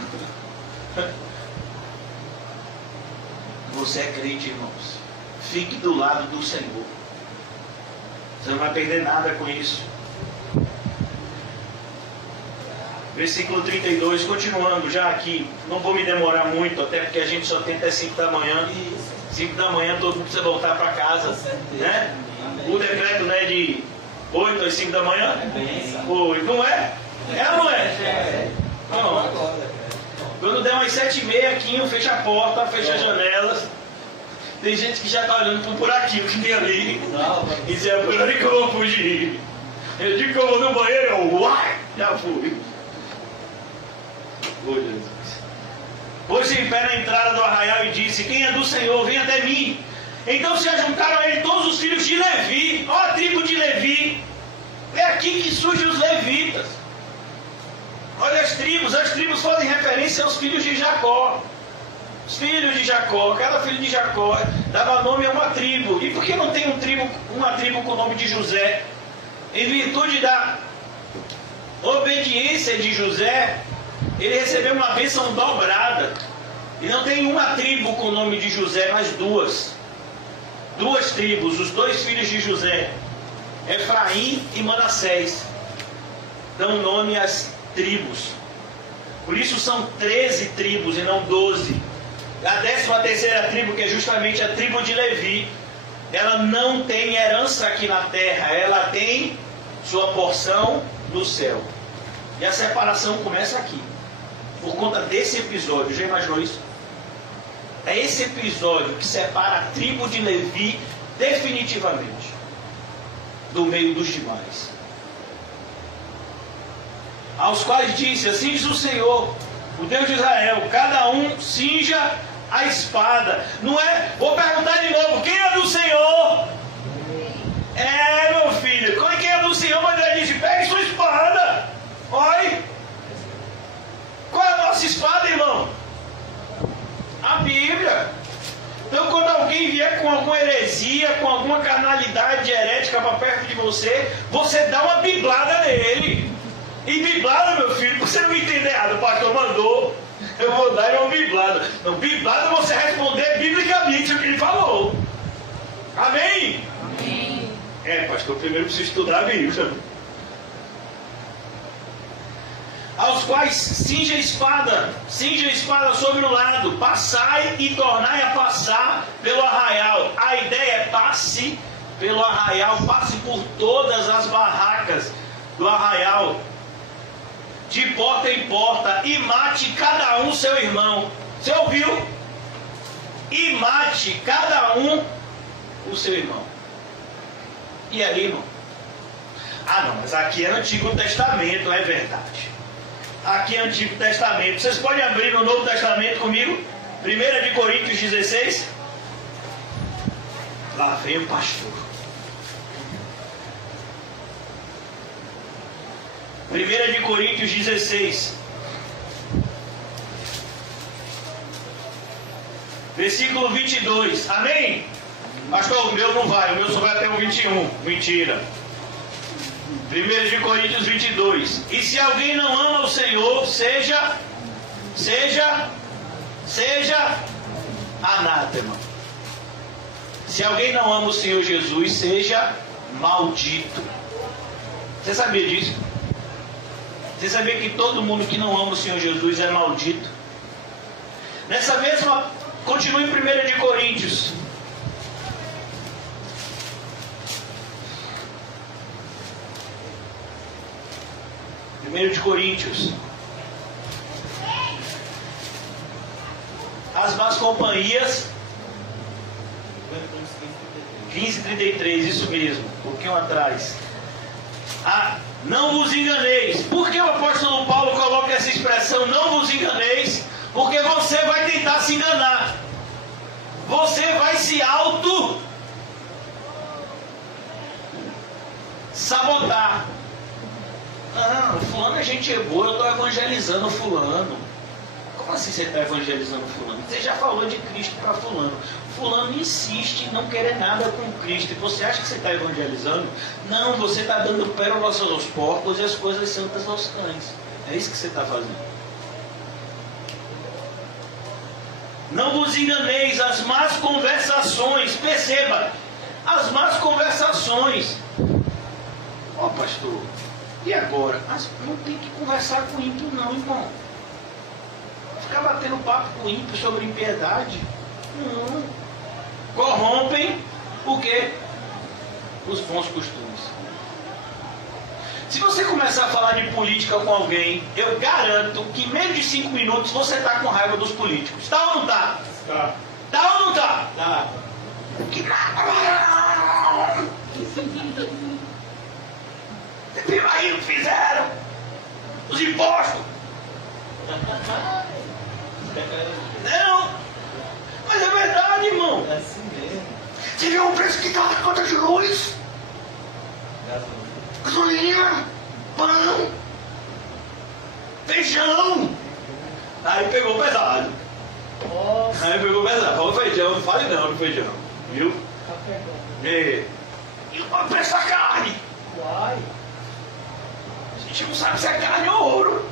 Você é crente, irmãos. Fique do lado do Senhor. Você não vai perder nada com isso. Versículo 32, continuando já aqui. Não vou me demorar muito, até porque a gente só tem até 5 da manhã. 5 da manhã todo mundo precisa voltar para casa. Né? O decreto, né, de 8 às 5 da manhã? Não é? É ou não é? Não. Quando der umas 7h30, Quinho fecha a porta, fecha as janelas. Tem gente que já está olhando para um buraquinho que tem ali. E diz, por onde que eu vou fugir? Eu digo que eu vou no banheiro, eu uai, já fui. Oh, Jesus. Pôs-se em pé na entrada do arraial e disse, quem é do Senhor, vem até mim. Então se ajuntaram a ele todos os filhos de Levi. Ó a tribo de Levi. É aqui que surgem os levitas. Olha as tribos fazem referência aos filhos de Jacó. Os filhos de Jacó, cada filho de Jacó dava nome a uma tribo. E por que não tem uma tribo com o nome de José? Em virtude da obediência de José, ele recebeu uma bênção dobrada. E não tem uma tribo com o nome de José, mas duas. Duas tribos, os dois filhos de José, Efraim e Manassés, dão nome às tribos. Por isso são 13 tribos e não 12. A 13ª tribo, que é justamente a tribo de Levi, ela não tem herança aqui na terra, ela tem sua porção no céu. E a separação começa aqui, por conta desse episódio. Já imaginou isso? É esse episódio que separa a tribo de Levi definitivamente do meio dos demais. Aos quais disse, assim diz o Senhor, o Deus de Israel, cada um cinja a espada. Não é? Vou perguntar de novo, quem é do Senhor? É, meu filho, quem é do Senhor? Mas ele disse, pegue sua espada. Olha, qual é a nossa espada, irmão? A Bíblia. Então quando alguém vier com alguma heresia, com alguma carnalidade herética para perto de você, você dá uma biblada nele. E biblada, meu filho, porque você não entender errado, o pastor mandou, eu vou dar uma biblada. Não, biblada é você responder biblicamente o que ele falou. Amém? Amém. É, pastor, primeiro preciso estudar a Bíblia. Aos quais cinja a espada sobre o lado, passai e tornai a passar pelo arraial. A ideia é passe pelo arraial, passe por todas as barracas do arraial, de porta em porta, e mate cada um seu irmão. Você ouviu? E mate cada um o seu irmão. E aí, irmão? Ah não, mas aqui é Antigo Testamento, é verdade. Aqui é Antigo Testamento. Vocês podem abrir no Novo Testamento comigo? 1 Coríntios 16. Lá vem o pastor. 1 Coríntios 16. Versículo 22. Amém? Pastor, o meu não vai. O meu só vai até o 21. Mentira. 1 Coríntios 22. E se alguém não ama o Senhor, seja anátema. Se alguém não ama o Senhor Jesus, seja maldito. Você sabia disso? Você sabia que todo mundo que não ama o Senhor Jesus é maldito? Nessa mesma, continue em 1 Coríntios. 1 Coríntios. As más companhias. 15:33, isso mesmo, um pouquinho atrás. Não vos enganeis. Por que o apóstolo Paulo coloca essa expressão, não vos enganeis? Porque você vai tentar se enganar. Você vai se sabotar. Não, fulano é gente boa, eu estou evangelizando fulano. Como assim você está evangelizando fulano? Você já falou de Cristo para fulano. Fulano insiste em não querer nada com Cristo. E você acha que você está evangelizando? Não, você está dando pérolas aos porcos e as coisas santas aos cães. É isso que você está fazendo. Não vos enganeis, as más conversações. Perceba, as más conversações. Ó, pastor, e agora? Mas não tem que conversar com ímpio não, irmão. Ficar batendo papo com ímpio sobre impiedade. Não. Corrompem o quê? Os bons costumes. Se você começar a falar de política com alguém, eu garanto que em menos de 5 minutos você está com raiva dos políticos. Tá ou não tá? Tá. Tá ou não tá? Tá. Que aí não fizeram os impostos. Não, mas é verdade, irmão. É assim mesmo. Você viu o preço que está na conta de luz? Gasolina, pão, feijão. Aí pegou pesado. Nossa, Aí pegou pesado. Falou feijão, não fale não do feijão. Viu? tá pegando. E o preço da carne? Uai. A gente não sabe se é carne ou ouro.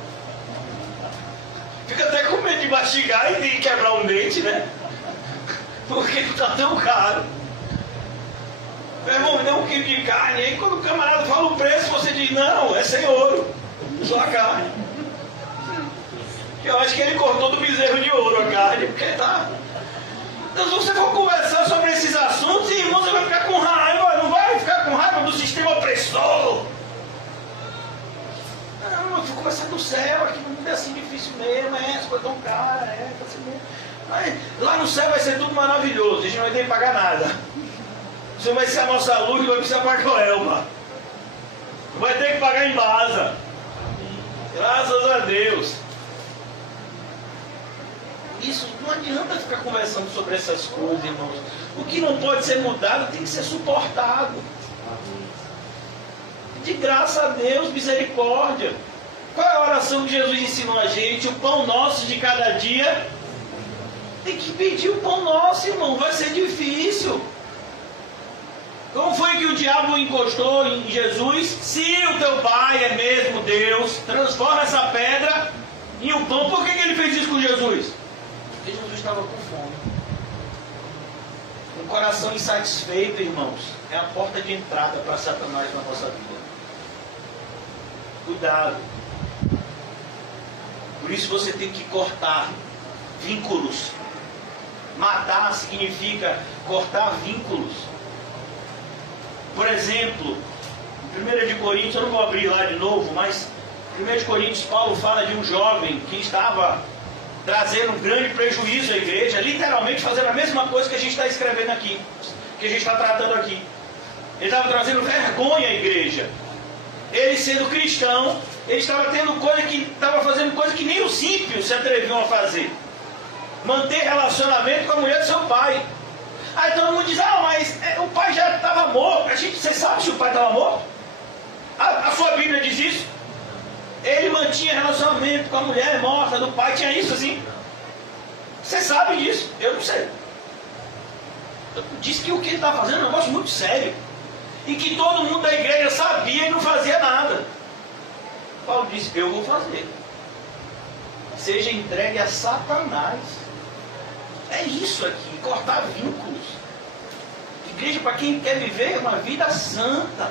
Fica até com medo de mastigar e de quebrar um dente, né? Porque está tão caro. Meu irmão, me deu 1 quilo de carne. Aí quando o camarada fala o preço, você diz, não, é sem ouro. Só a carne. Eu acho que ele cortou do bezerro de ouro a carne, porque tá. Então se você for conversar sobre esses assuntos, irmão, você vai ficar com raiva. Não vai ficar com raiva do sistema opressor. Não, eu vou conversar do céu, aqui no mundo é assim difícil mesmo, as coisas tão caras, tá assim mesmo. Aí, lá no céu vai ser tudo maravilhoso, a gente não vai ter que pagar nada. O Senhor vai ser a nossa luz, não vai precisar pagar Coelma. Não vai ter que pagar em Baza. Graças a Deus. Isso não adianta ficar conversando sobre essas coisas, irmãos. O que não pode ser mudado tem que ser suportado. De graça a Deus, misericórdia. Qual é a oração que Jesus ensinou a gente? O pão nosso de cada dia. Tem que pedir o pão nosso, irmão. Vai ser difícil. Como foi que o diabo encostou em Jesus? Se o teu pai é mesmo Deus, transforma essa pedra em um pão. Por que ele fez isso com Jesus? Porque Jesus estava com fome. Um coração insatisfeito, irmãos, é a porta de entrada para Satanás na nossa vida. Cuidado. Por isso você tem que cortar vínculos. Matar significa cortar vínculos. Por exemplo, em 1 de Coríntios, eu não vou abrir lá de novo, mas em 1 de Coríntios, Paulo fala de um jovem que estava trazendo um grande prejuízo à igreja, literalmente fazendo a mesma coisa que a gente está escrevendo aqui, que a gente está tratando aqui. Ele estava trazendo vergonha à igreja. Ele sendo cristão, ele estava fazendo coisa que nem os ímpios se atreviam a fazer. Manter relacionamento com a mulher do seu pai. Aí todo mundo diz, mas o pai já estava morto. Você sabe se o pai estava morto? A sua Bíblia diz isso? Ele mantinha relacionamento com a mulher morta do pai, tinha isso assim? Você sabe disso? Eu não sei. Diz que o que ele está fazendo é um negócio muito sério. E que todo mundo da igreja sabia e não fazia nada. Paulo disse, eu vou fazer. Seja entregue a Satanás. É isso aqui, cortar vínculos. Igreja para quem quer viver uma vida santa.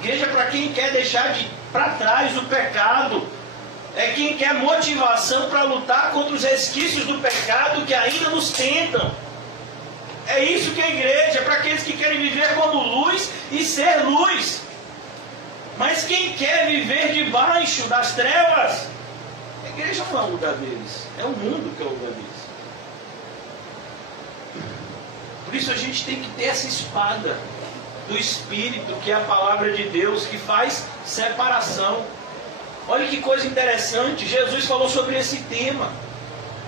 Igreja para quem quer deixar para trás o pecado. É quem quer motivação para lutar contra os resquícios do pecado que ainda nos tentam. É isso que é a igreja, é para aqueles que querem viver como luz e ser luz. Mas quem quer viver debaixo das trevas, a igreja não é o lugar deles, é o mundo que é o lugar deles. Por isso a gente tem que ter essa espada do Espírito, que é a palavra de Deus, que faz separação. Olha que coisa interessante, Jesus falou sobre esse tema.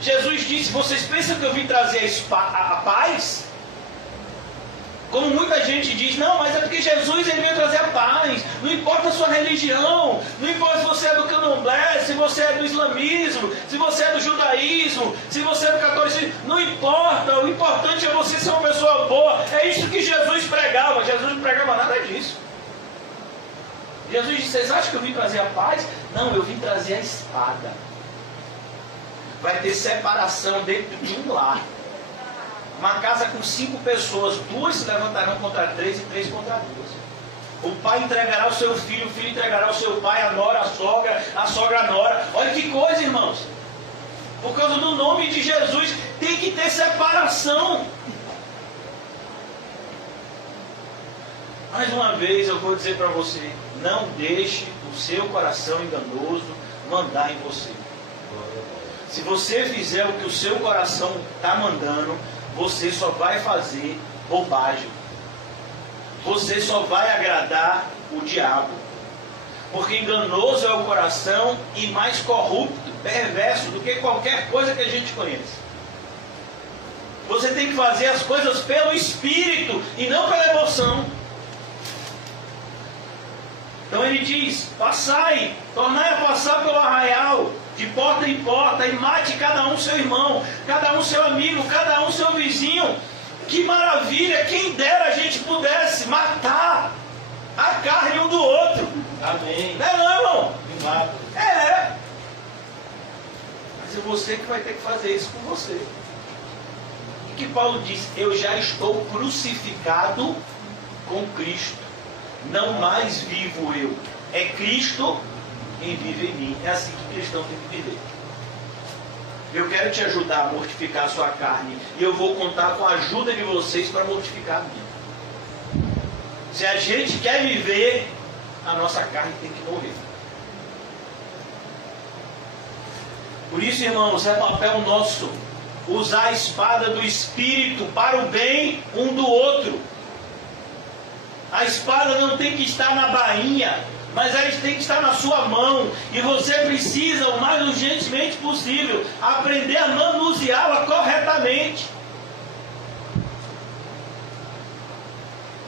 Jesus disse, vocês pensam que eu vim trazer a paz? Como muita gente diz, não, mas é porque Jesus ele veio trazer a paz. Não importa a sua religião, não importa se você é do candomblé, se você é do islamismo, se você é do judaísmo, se você é do catolicismo, não importa, o importante é você ser uma pessoa boa. É isso que Jesus pregava. Jesus não pregava nada disso. Jesus disse, vocês acham que eu vim trazer a paz? Não, eu vim trazer a espada. Vai ter separação dentro de um lar. Uma casa com 5 pessoas, 2 se levantarão contra 3 e 3 contra 2. O pai entregará o seu filho, o filho entregará o seu pai, a nora, a sogra a nora. Olha que coisa, irmãos. Por causa do nome de Jesus, tem que ter separação. Mais uma vez eu vou dizer para você, Não deixe o seu coração enganoso mandar em você. Se você fizer o que o seu coração está mandando, você só vai fazer bobagem. Você só vai agradar o diabo. Porque enganoso é o coração e mais corrupto, perverso do que qualquer coisa que a gente conhece. Você tem que fazer as coisas pelo Espírito e não pela emoção. Então ele diz: passai, tornai a passar pelo arraial, de porta em porta, e mate cada um seu irmão, cada um seu amigo, cada um seu vizinho. Que maravilha, quem dera a gente pudesse matar a carne um do outro. Amém. Não é não, irmão? Me mata. É. Mas é você que vai ter que fazer isso com você. O que Paulo diz? Eu já estou crucificado com Cristo. Não mais vivo eu. É Cristo quem vive em mim. É assim que o cristão tem que viver. Eu quero te ajudar a mortificar a sua carne. E eu vou contar com a ajuda de vocês para mortificar a minha. Se a gente quer viver, a nossa carne tem que morrer. Por isso, irmãos, é papel nosso usar a espada do Espírito para o bem um do outro. A espada não tem que estar na bainha, mas ela tem que estar na sua mão. E você precisa, o mais urgentemente possível, aprender a manuseá-la corretamente.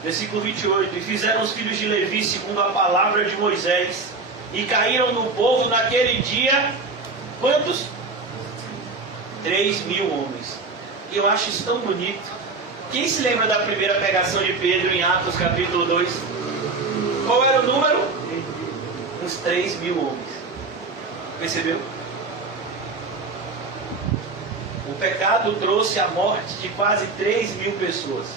Versículo 28. E fizeram os filhos de Levi segundo a palavra de Moisés, e caíram no povo naquele dia, quantos? 3.000 homens. E eu acho isso tão bonito. Quem se lembra da primeira pregação de Pedro em Atos capítulo 2? Qual era o número? Uns 3.000 homens. Percebeu? O pecado trouxe a morte de quase 3.000 pessoas.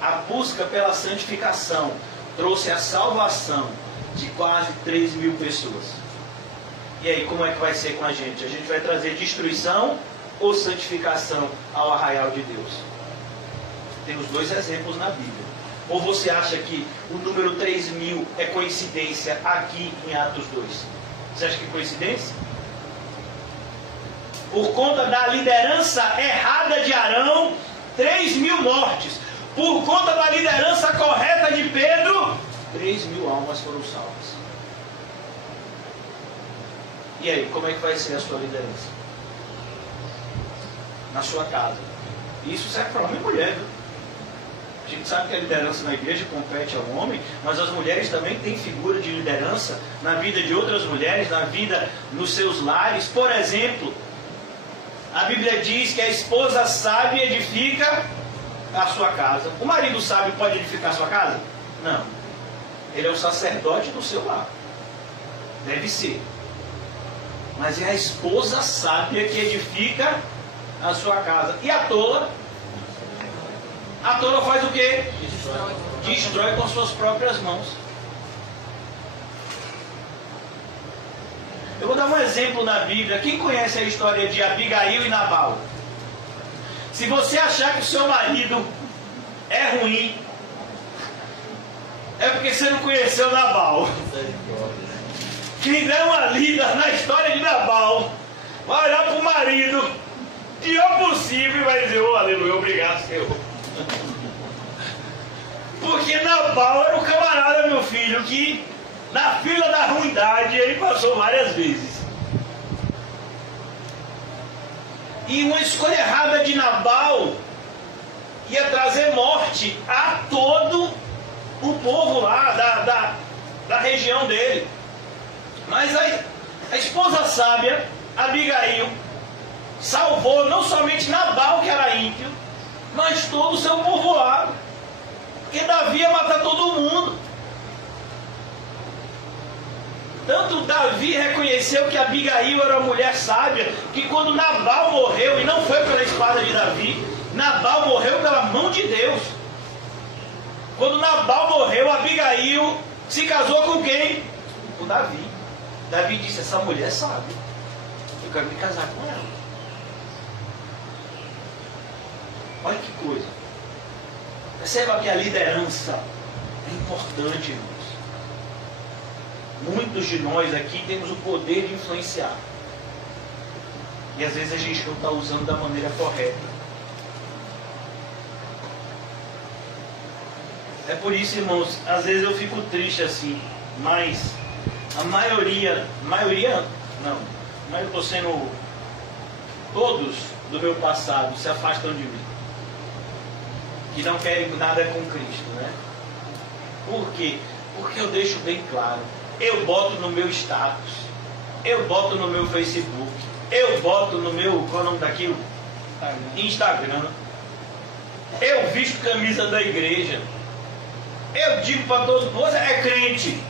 A busca pela santificação trouxe a salvação de quase 3.000 pessoas. E aí, como é que vai ser com a gente? A gente vai trazer destruição ou santificação ao arraial de Deus? Tem os dois exemplos na Bíblia. Ou você acha que o número 3.000 é coincidência aqui em Atos 2? Você acha que é coincidência? Por conta da liderança errada de Arão, 3.000 mortes. Por conta da liderança correta de Pedro, 3.000 almas foram salvas. E aí, como é que vai ser a sua liderança? Na sua casa. Isso serve para homem e mulher, viu? A gente sabe que a liderança na igreja compete ao homem, mas as mulheres também têm figura de liderança na vida de outras mulheres, na vida nos seus lares. Por exemplo, a Bíblia diz que a esposa sábia edifica a sua casa. O marido sábio pode edificar a sua casa? Não. Ele é o sacerdote do seu lar. Deve ser. Mas é a esposa sábia que edifica a sua casa. E a tola? A tola faz o quê? Destrói com as suas próprias mãos. Eu vou dar um exemplo na Bíblia. Quem conhece a história de Abigail e Nabal? Se você achar que o seu marido é ruim, é porque você não conheceu Nabal. Quem der uma lida na história de Nabal, vai olhar para o marido, pior possível, e vai dizer: oh, aleluia, obrigado, Senhor. Porque Nabal era um camarada, meu filho, que na fila da ruindade ele passou várias vezes. E uma escolha errada de Nabal ia trazer morte a todo o povo lá da região dele. Mas a esposa sábia, Abigail, salvou não somente Nabal, que era ímpio, mas todo o seu povoado. Porque Davi ia matar todo mundo. Tanto Davi reconheceu que Abigail era uma mulher sábia, que quando Nabal morreu, e não foi pela espada de Davi, Nabal morreu pela mão de Deus. Quando Nabal morreu, Abigail se casou com quem? Com Davi. Davi disse: essa mulher é sábia, eu quero me casar com ela. Olha que coisa. Perceba que a liderança é importante, irmãos. muitos de nós aqui temos o poder de influenciar. E às vezes a gente não está usando da maneira correta. É por isso, irmãos, às vezes eu fico triste assim, mas a maioria não, mas eu estou sendo, todos do meu passado se afastam de mim, que não querem nada com Cristo, né? Por quê? Porque eu deixo bem claro, eu boto no meu status, eu boto no meu Facebook, eu boto no meu, qual é o nome daquilo? Instagram, eu visto camisa da igreja, eu digo para todos, você é crente.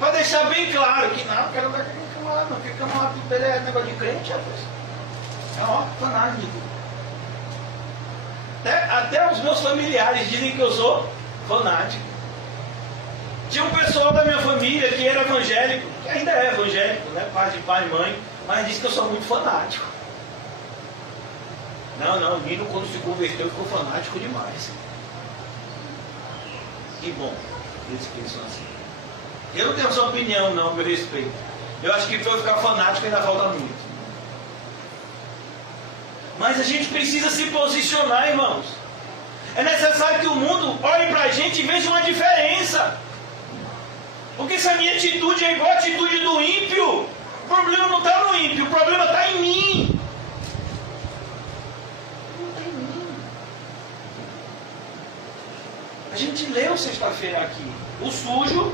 Para deixar bem claro que não quero ver aquele camarada, não, porque camarada dele é negócio de crente, rapaz. É um fanático. Até os meus familiares dizem que eu sou fanático. Tinha um pessoal da minha família que era evangélico, que ainda é evangélico, né? Pai de pai e mãe, mas disse que eu sou muito fanático. Não, o Nino quando se converteu ficou fanático demais. Que bom, eles pensam assim. Eu não tenho essa opinião não, meu respeito. Eu acho que para eu ficar fanático ainda falta muito. Mas a gente precisa se posicionar, irmãos. É necessário que o mundo olhe para a gente e veja uma diferença. Porque se a minha atitude é igual a atitude do ímpio, o problema não está no ímpio, o problema está em mim. A gente leu sexta-feira aqui, o sujo,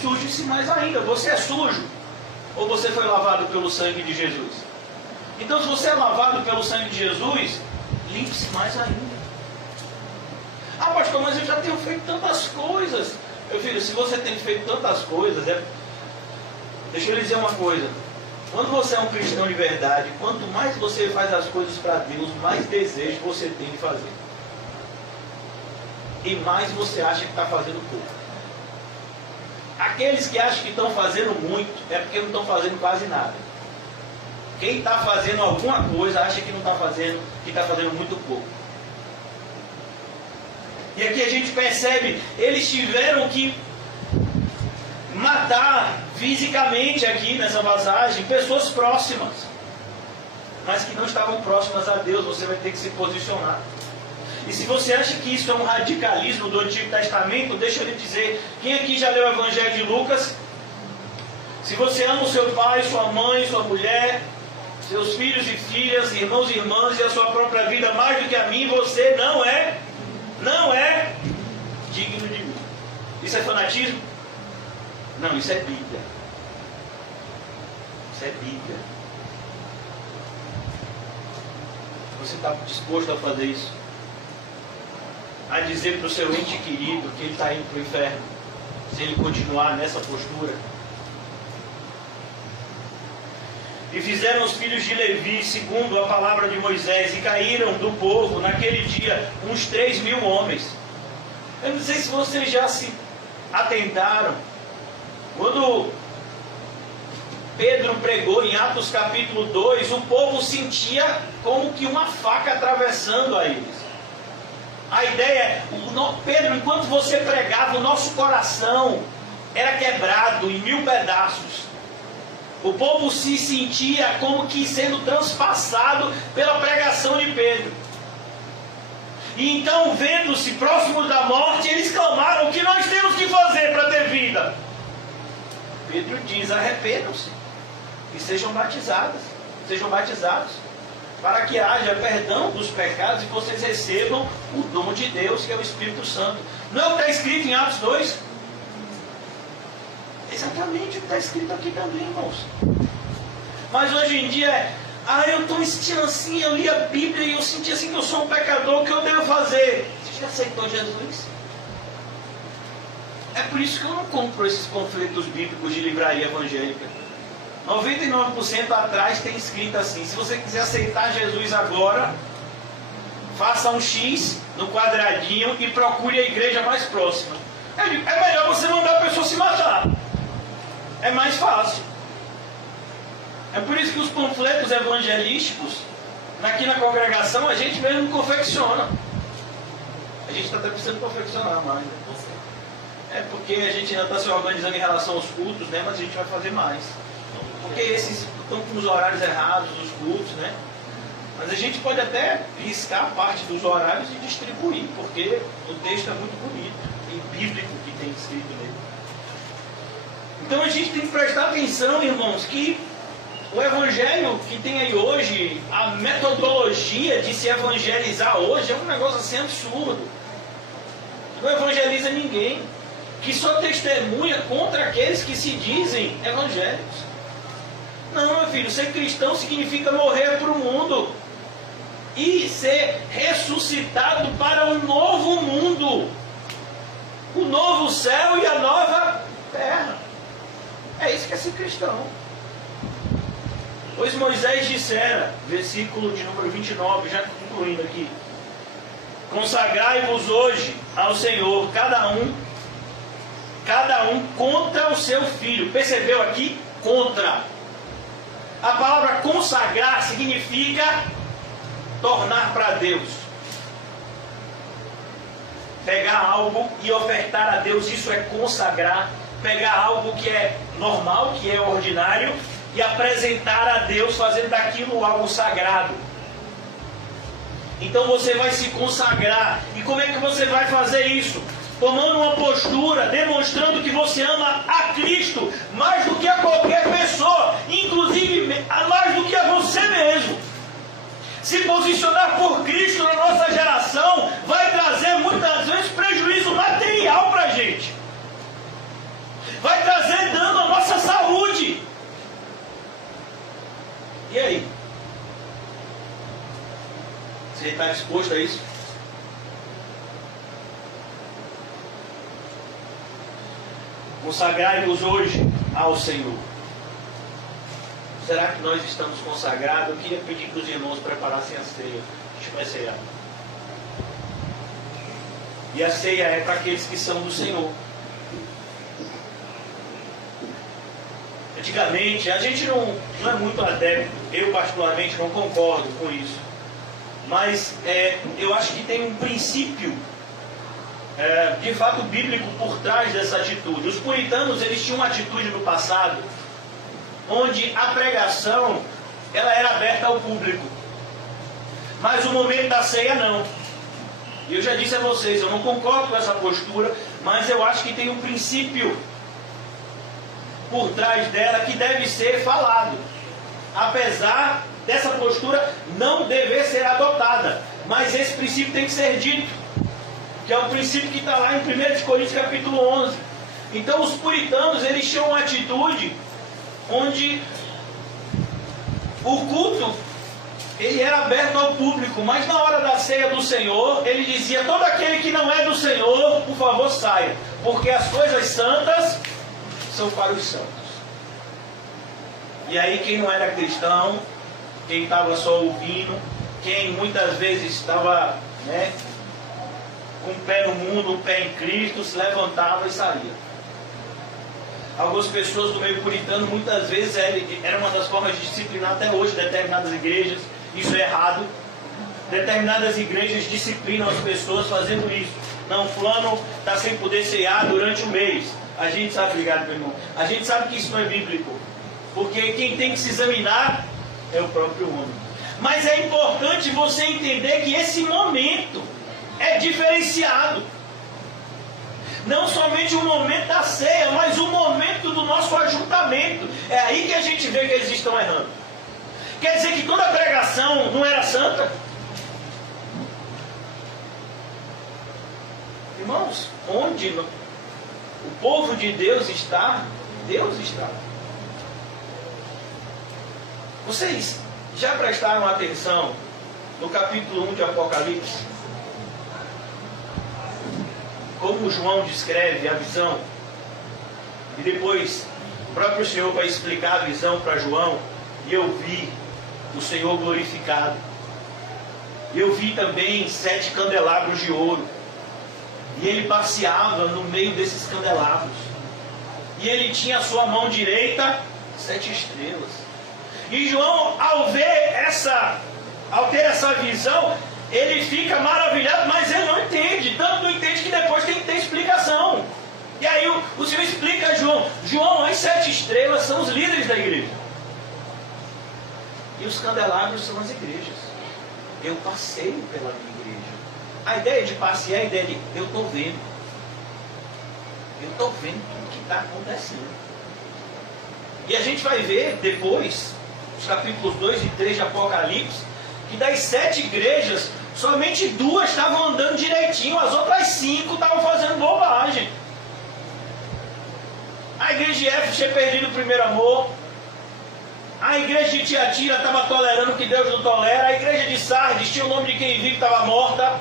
suje-se mais ainda. Você é sujo ou você foi lavado pelo sangue de Jesus? Então se você é lavado pelo sangue de Jesus, limpe-se mais ainda. Ah, pastor, mas eu já tenho feito tantas coisas. Meu filho, se você tem feito tantas coisas, deixa eu lhe dizer uma coisa. Quando você é um cristão de verdade, quanto mais você faz as coisas para Deus, mais desejo você tem de fazer. E mais você acha que está fazendo pouco. Aqueles que acham que estão fazendo muito, é porque não estão fazendo quase nada. Quem está fazendo alguma coisa, acha que não está fazendo, que está fazendo muito pouco. E aqui a gente percebe, eles tiveram que matar fisicamente aqui nessa passagem, pessoas próximas. Mas que não estavam próximas a Deus, você vai ter que se posicionar. E se você acha que isso é um radicalismo do Antigo Testamento, deixa eu lhe dizer, quem aqui já leu o Evangelho de Lucas? Se você ama o seu pai, sua mãe, sua mulher, seus filhos e filhas, irmãos e irmãs e a sua própria vida mais do que a mim, você não é digno de mim. Isso é fanatismo? Não, isso é Bíblia. Isso é Bíblia. Você está disposto a fazer isso? A dizer para o seu ente querido que ele está indo para o inferno, se ele continuar nessa postura? E fizeram os filhos de Levi, segundo a palavra de Moisés, e caíram do povo, naquele dia, uns 3.000 homens. Eu não sei se vocês já se atentaram, quando Pedro pregou em Atos capítulo 2, o povo sentia como que uma faca atravessando a eles. A ideia é, Pedro, enquanto você pregava, o nosso coração era quebrado em 1000 pedaços. O povo se sentia como que sendo transpassado pela pregação de Pedro. E então, vendo-se próximos da morte, eles clamaram: o que nós temos que fazer para ter vida? Pedro diz: arrependam-se e sejam batizados, para que haja perdão dos pecados e vocês recebam o dom de Deus, que é o Espírito Santo. Não é o que está escrito em Atos 2? Exatamente o que está escrito aqui também, irmãos. Mas hoje em dia eu estou me sentindo assim, eu li a Bíblia e eu senti assim que eu sou um pecador, o que eu devo fazer? Você já aceitou Jesus? É por isso que eu não compro esses panfletos bíblicos de livraria evangélica. 99% atrás tem escrito assim: se você quiser aceitar Jesus agora, faça um X no quadradinho e procure a igreja mais próxima. Eu digo, é melhor você mandar a pessoa se matar. É mais fácil. É por isso que os panfletos evangelísticos, aqui na congregação, a gente mesmo confecciona. A gente está até precisando confeccionar mais. É porque a gente ainda está se organizando em relação aos cultos, né? Mas a gente vai fazer mais. Porque esses estão com os horários errados dos cultos, né? Mas a gente pode até riscar parte dos horários e distribuir, porque o texto é muito bonito e bíblico que tem escrito nele. Então a gente tem que prestar atenção, irmãos, que o evangelho que tem aí hoje, a metodologia de se evangelizar hoje é um negócio assim absurdo. Não evangeliza ninguém, que só testemunha contra aqueles que se dizem evangélicos. Não, meu filho, ser cristão significa morrer para o mundo e ser ressuscitado para um novo mundo, o novo céu e a nova terra. É isso que é ser cristão. Pois Moisés dissera, versículo de número 29, já concluindo aqui: consagrai-vos hoje ao Senhor, cada um contra o seu filho. Percebeu aqui? Contra. A palavra consagrar significa tornar para Deus. Pegar algo e ofertar a Deus, isso é consagrar. Pegar algo que é normal, que é ordinário, e apresentar a Deus, fazendo daquilo algo sagrado. Então você vai se consagrar. E como é que você vai fazer isso? Tomando uma postura, demonstrando que você ama a Cristo mais do que a qualquer pessoa, inclusive mais do que a você mesmo. Se posicionar por Cristo na nossa geração vai trazer muitas vezes prejuízo material para a gente. Vai trazer dano à nossa saúde. E aí? Você está disposto a isso? Consagrai-vos hoje ao Senhor. Será que nós estamos consagrados? Eu queria pedir para os irmãos preparassem a ceia. A gente vai ceiar. E a ceia é para aqueles que são do Senhor. Antigamente, a gente não é muito adepto, eu particularmente não concordo com isso. Mas eu acho que tem um princípio de fato bíblico por trás dessa atitude. Os puritanos, eles tinham uma atitude no passado onde a pregação ela era aberta ao público, mas o momento da ceia não. E eu já disse a vocês, eu não concordo com essa postura, mas eu acho que tem um princípio por trás dela que deve ser falado, apesar dessa postura não dever ser adotada, mas esse princípio tem que ser dito, que é o princípio que está lá em 1 Coríntios capítulo 11. Então os puritanos, eles tinham uma atitude onde o culto ele era aberto ao público, mas na hora da ceia do Senhor, ele dizia: todo aquele que não é do Senhor, por favor saia, porque as coisas santas são para os santos. E aí quem não era cristão, quem estava só ouvindo, quem muitas vezes estava com um pé no mundo, um pé em Cristo, se levantava e saía. Algumas pessoas do meio puritano, muitas vezes, era uma das formas de disciplinar até hoje determinadas igrejas. Isso é errado. Determinadas igrejas disciplinam as pessoas fazendo isso. Não, fulano está sem poder cear durante o mês. A gente sabe, obrigado meu irmão, a gente sabe que isso não é bíblico, porque quem tem que se examinar é o próprio homem. Mas é importante você entender que esse momento é diferenciado. Não somente o momento da ceia, mas o momento do nosso ajuntamento. É aí que a gente vê que eles estão errando. Quer dizer que toda a pregação não era santa? Irmãos, onde o povo de Deus está, Deus está. Vocês já prestaram atenção no capítulo 1 de Apocalipse? Como João descreve a visão, e depois o próprio Senhor vai explicar a visão para João. E eu vi o Senhor glorificado. Eu vi também 7 candelabros de ouro, e ele passeava no meio desses candelabros, e ele tinha a sua mão direita 7 estrelas. E João, ao ter essa visão, ele fica maravilhado, mas ele não entende. Tanto não entende que depois tem que ter explicação. E João, as 7 estrelas são os líderes da igreja. E os candelabros são as igrejas. Eu passeio pela minha igreja. A ideia de passear é a ideia de eu estou vendo. Eu estou vendo tudo que está acontecendo. E a gente vai ver depois, os capítulos 2 e 3 de Apocalipse, que das 7 igrejas, somente 2 estavam andando direitinho, as outras 5 estavam fazendo bobagem. A igreja de Éfeso tinha perdido o primeiro amor. A igreja de Tiatira estava tolerando o que Deus não tolera. A igreja de Sardes tinha o nome de quem vive, estava morta.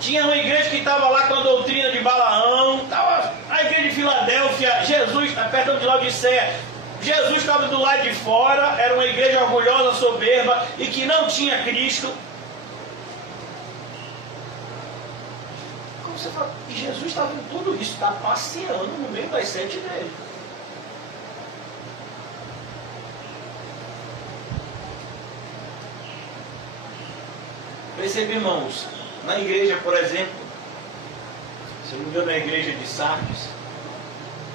Tinha uma igreja que estava lá com a doutrina de Balaão. Tava a igreja de Filadélfia, de Laodiceia. Jesus estava do lado de fora, era uma igreja orgulhosa, soberba e que não tinha Cristo. Como você fala? E Jesus estava em tudo isso, está passeando no meio das 7 igrejas. Percebe, irmãos, na igreja, por exemplo, se eu não me engano, na igreja de Sardes,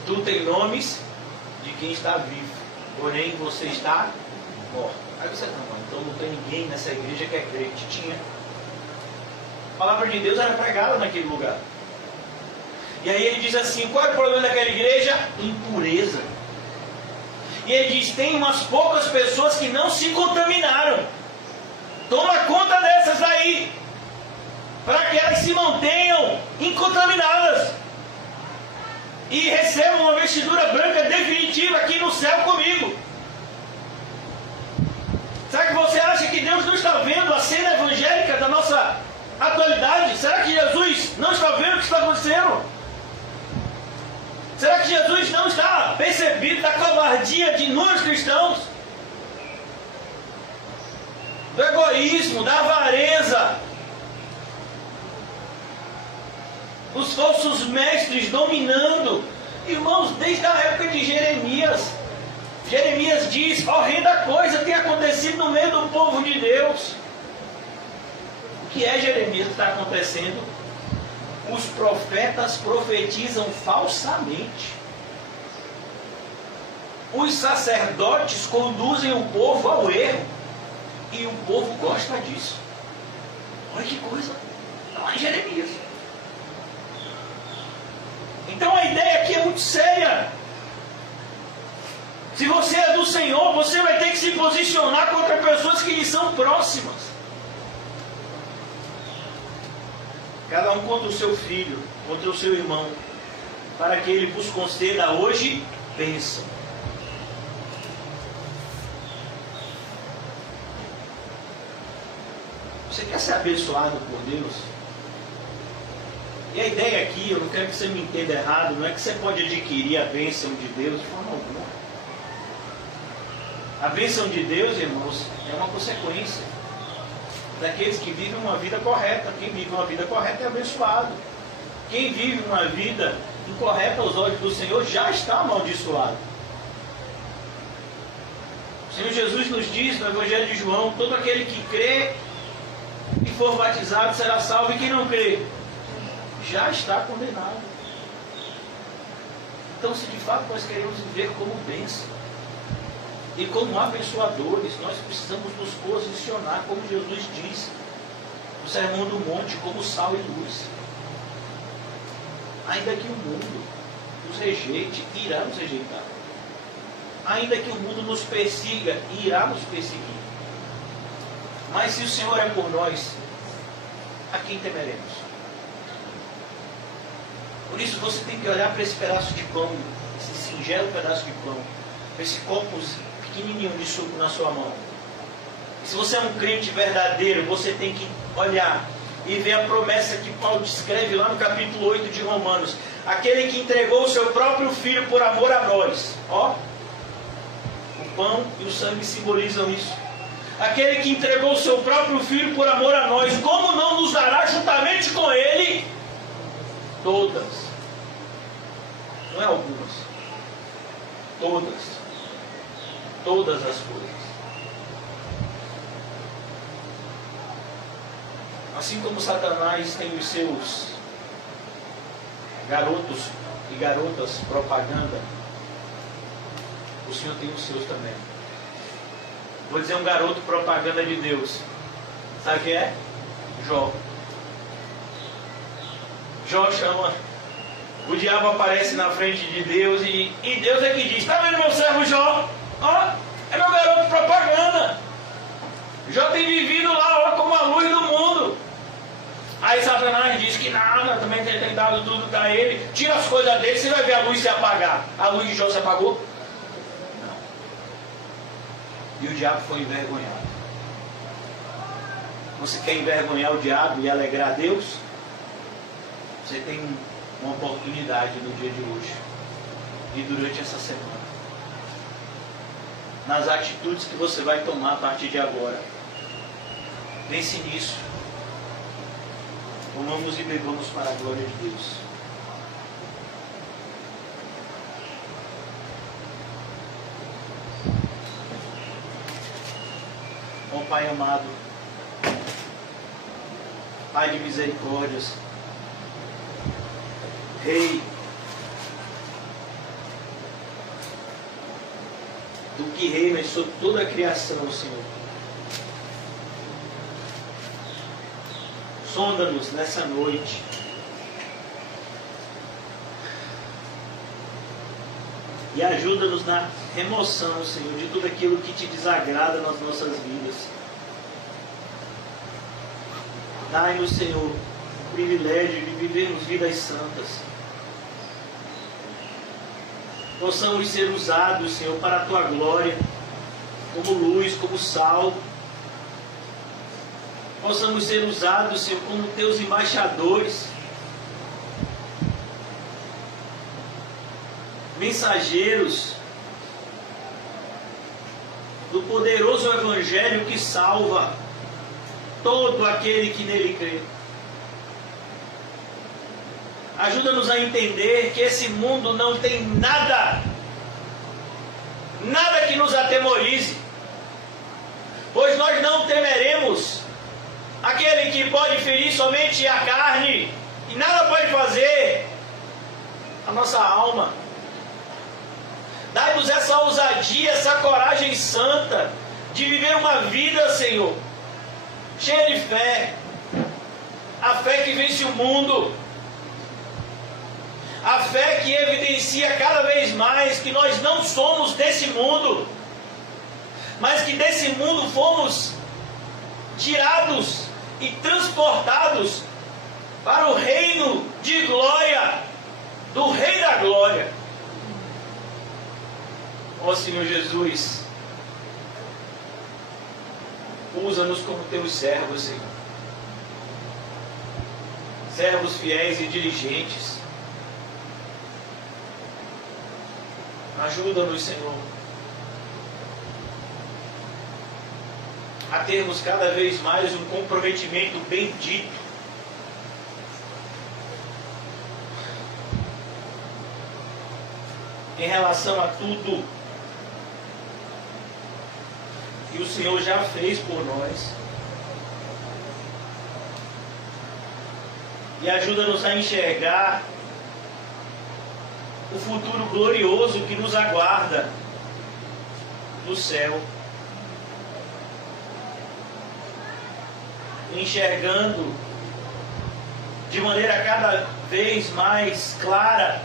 tu tem nomes de quem está vivo, porém você está morto. Aí você não, então não tem ninguém nessa igreja que é crente. Tinha. A palavra de Deus era pregada naquele lugar. E aí ele diz assim, qual é o problema daquela igreja? Impureza. E ele diz, tem umas poucas pessoas que não se contaminaram. Toma conta dessas aí, para que elas se mantenham incontaminadas e recebam uma vestidura branca definitiva aqui no céu comigo. Será que você acha que Deus não está vendo a cena evangélica da nossa atualidade? Será que Jesus não está vendo o que está acontecendo? Será que Jesus não está percebido da covardia de inúmeros cristãos? Do egoísmo, da avareza, os falsos mestres dominando. Irmãos, desde a época de Jeremias, Jeremias diz, horrenda coisa tem acontecido no meio do povo de Deus. O que é, Jeremias, que está acontecendo? Os profetas profetizam falsamente. Os sacerdotes conduzem o povo ao erro. E o povo gosta disso. Olha que coisa. Não é Jeremias. Então a ideia aqui é muito séria. Se você é do Senhor, você vai ter que se posicionar contra pessoas que lhe são próximas. Cada um contra o seu filho, contra o seu irmão, para que ele vos conceda hoje bênção. Você quer ser abençoado por Deus? E a ideia aqui, eu não quero que você me entenda errado, não é que você pode adquirir a bênção de Deus de forma alguma. A bênção de Deus, irmãos, é uma consequência daqueles que vivem uma vida correta. Quem vive uma vida correta é abençoado. Quem vive uma vida incorreta aos olhos do Senhor já está amaldiçoado. O Senhor Jesus nos diz no Evangelho de João, todo aquele que crê e for batizado será salvo, e quem não crê já está condenado. Então, se de fato nós queremos viver como bênção e como abençoadores, nós precisamos nos posicionar, como Jesus disse no Sermão do Monte, como sal e luz. Ainda que o mundo nos rejeite, irá nos rejeitar. Ainda que o mundo nos persiga, irá nos perseguir. Mas se o Senhor é por nós, a quem temeremos? Por isso você tem que olhar para esse pedaço de pão, esse singelo pedaço de pão, esse copo pequenininho de suco na sua mão. E se você é um crente verdadeiro, você tem que olhar e ver a promessa que Paulo descreve lá no capítulo 8 de Romanos. Aquele que entregou o seu próprio filho por amor a nós. Ó, o pão e o sangue simbolizam isso. Aquele que entregou o seu próprio filho por amor a nós, como não nos dará juntamente com ele todas? Não é algumas. Todas. Todas as coisas. Assim como Satanás tem os seus garotos e garotas propaganda, o Senhor tem os seus também. Vou dizer um garoto propaganda de Deus. Sabe quem é? Jó. Jó chama, o diabo aparece na frente de Deus e Deus é que diz: está vendo meu servo Jó? Ó, é meu garoto propaganda. Jó tem vivido lá, ó, como a luz do mundo. Aí Satanás diz que nada, também tem dado tudo para ele. Tira as coisas dele, você vai ver a luz se apagar. A luz de Jó se apagou? Não. E o diabo foi envergonhado. Você quer envergonhar o diabo e alegrar a Deus? Você tem uma oportunidade no dia de hoje e durante essa semana. Nas atitudes que você vai tomar a partir de agora. Pense nisso. Comamos e bebamos para a glória de Deus. Ó Pai amado, Pai de misericórdias, Rei do que reina sobre toda a criação, Senhor. Sonda-nos nessa noite. E ajuda-nos na remoção, Senhor, de tudo aquilo que te desagrada nas nossas vidas. Dai-nos, Senhor, o privilégio de vivermos vidas santas. Possamos ser usados, Senhor, para a Tua glória, como luz, como sal. Possamos ser usados, Senhor, como Teus embaixadores, mensageiros do poderoso Evangelho que salva todo aquele que nele crê. Ajuda-nos a entender que esse mundo não tem nada que nos atemorize, pois nós não temeremos aquele que pode ferir somente a carne e nada pode fazer a nossa alma. Dai-nos essa ousadia, essa coragem santa de viver uma vida, Senhor, cheia de fé, a fé que vence o mundo, a fé que evidencia cada vez mais que nós não somos desse mundo, mas que desse mundo fomos tirados e transportados para o reino de glória do Rei da Glória. Ó Senhor Jesus, usa-nos como teus servos, Senhor. Servos fiéis e diligentes. Ajuda-nos, Senhor, a termos cada vez mais um comprometimento bendito em relação a tudo que o Senhor já fez por nós. E ajuda-nos a enxergar o futuro glorioso que nos aguarda no céu. Enxergando de maneira cada vez mais clara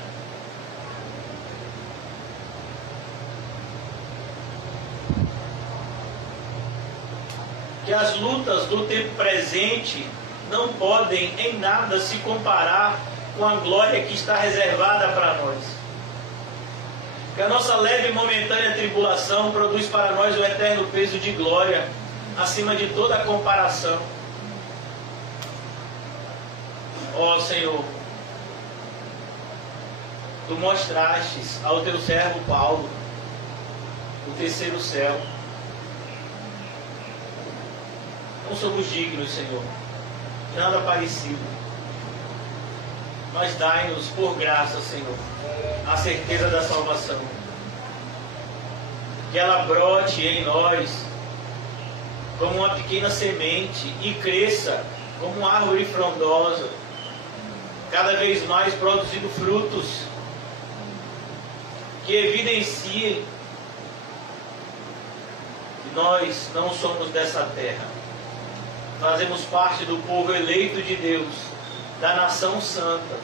que as lutas do tempo presente não podem em nada se comparar com a glória que está reservada para nós. Que a nossa leve e momentânea tribulação produz para nós o eterno peso de glória, acima de toda a comparação. Ó Senhor, Tu mostrastes ao Teu servo Paulo o terceiro céu. Não somos dignos, Senhor, nada parecido. Mas dai-nos por graça, Senhor, a certeza da salvação. Que ela brote em nós como uma pequena semente e cresça como uma árvore frondosa, cada vez mais produzindo frutos que evidenciem que nós não somos dessa terra. Fazemos parte do povo eleito de Deus, da nação santa,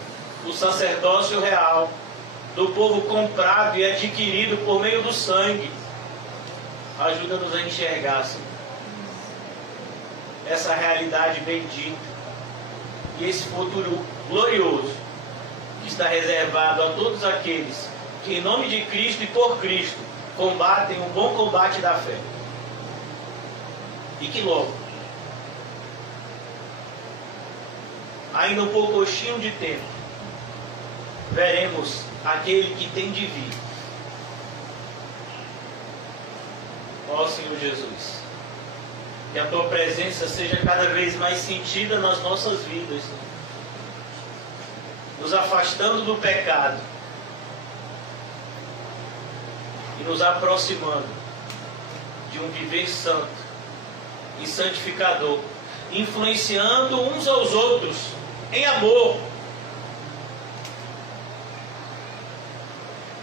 do sacerdócio real, do povo comprado e adquirido por meio do sangue. Ajuda-nos a enxergar, Senhor, essa realidade bendita e esse futuro glorioso que está reservado a todos aqueles que, em nome de Cristo e por Cristo, combatem o bom combate da fé. E que logo, ainda um pouquinho de tempo, veremos aquele que tem de vir. Ó Senhor Jesus, que a Tua presença seja cada vez mais sentida nas nossas vidas, Senhor. Nos afastando do pecado e nos aproximando de um viver santo e santificador, influenciando uns aos outros em amor,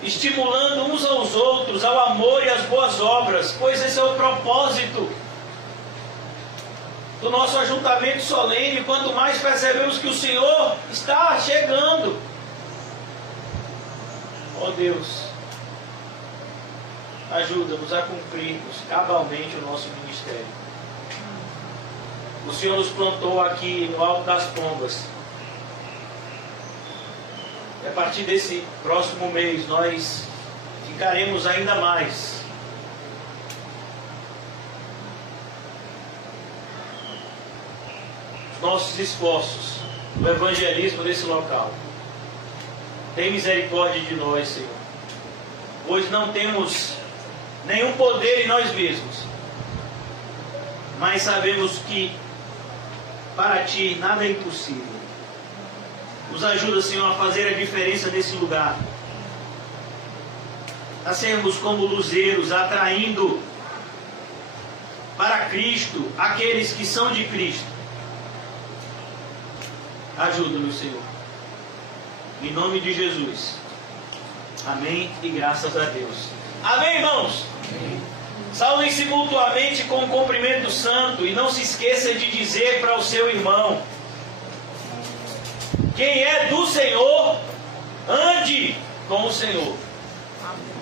estimulando uns aos outros ao amor e às boas obras, pois esse é o propósito do nosso ajuntamento solene, quanto mais percebemos que o Senhor está chegando. Ó Deus, ajuda-nos a cumprirmos cabalmente o nosso ministério. O Senhor nos plantou aqui no Alto das Pombas. E a partir desse próximo mês nós ficaremos ainda mais nossos esforços no evangelismo desse local. Tem misericórdia de nós, Senhor, pois não temos nenhum poder em nós mesmos, mas sabemos que para Ti nada é impossível. Nos ajuda, Senhor, a fazer a diferença nesse lugar, a sermos como luzeiros, atraindo para Cristo aqueles que são de Cristo. Ajuda-nos, Senhor. Em nome de Jesus. Amém e graças a Deus. Amém, irmãos? Saúdem-se mutuamente com o cumprimento santo e não se esqueça de dizer para o seu irmão: quem é do Senhor, ande com o Senhor. Amém.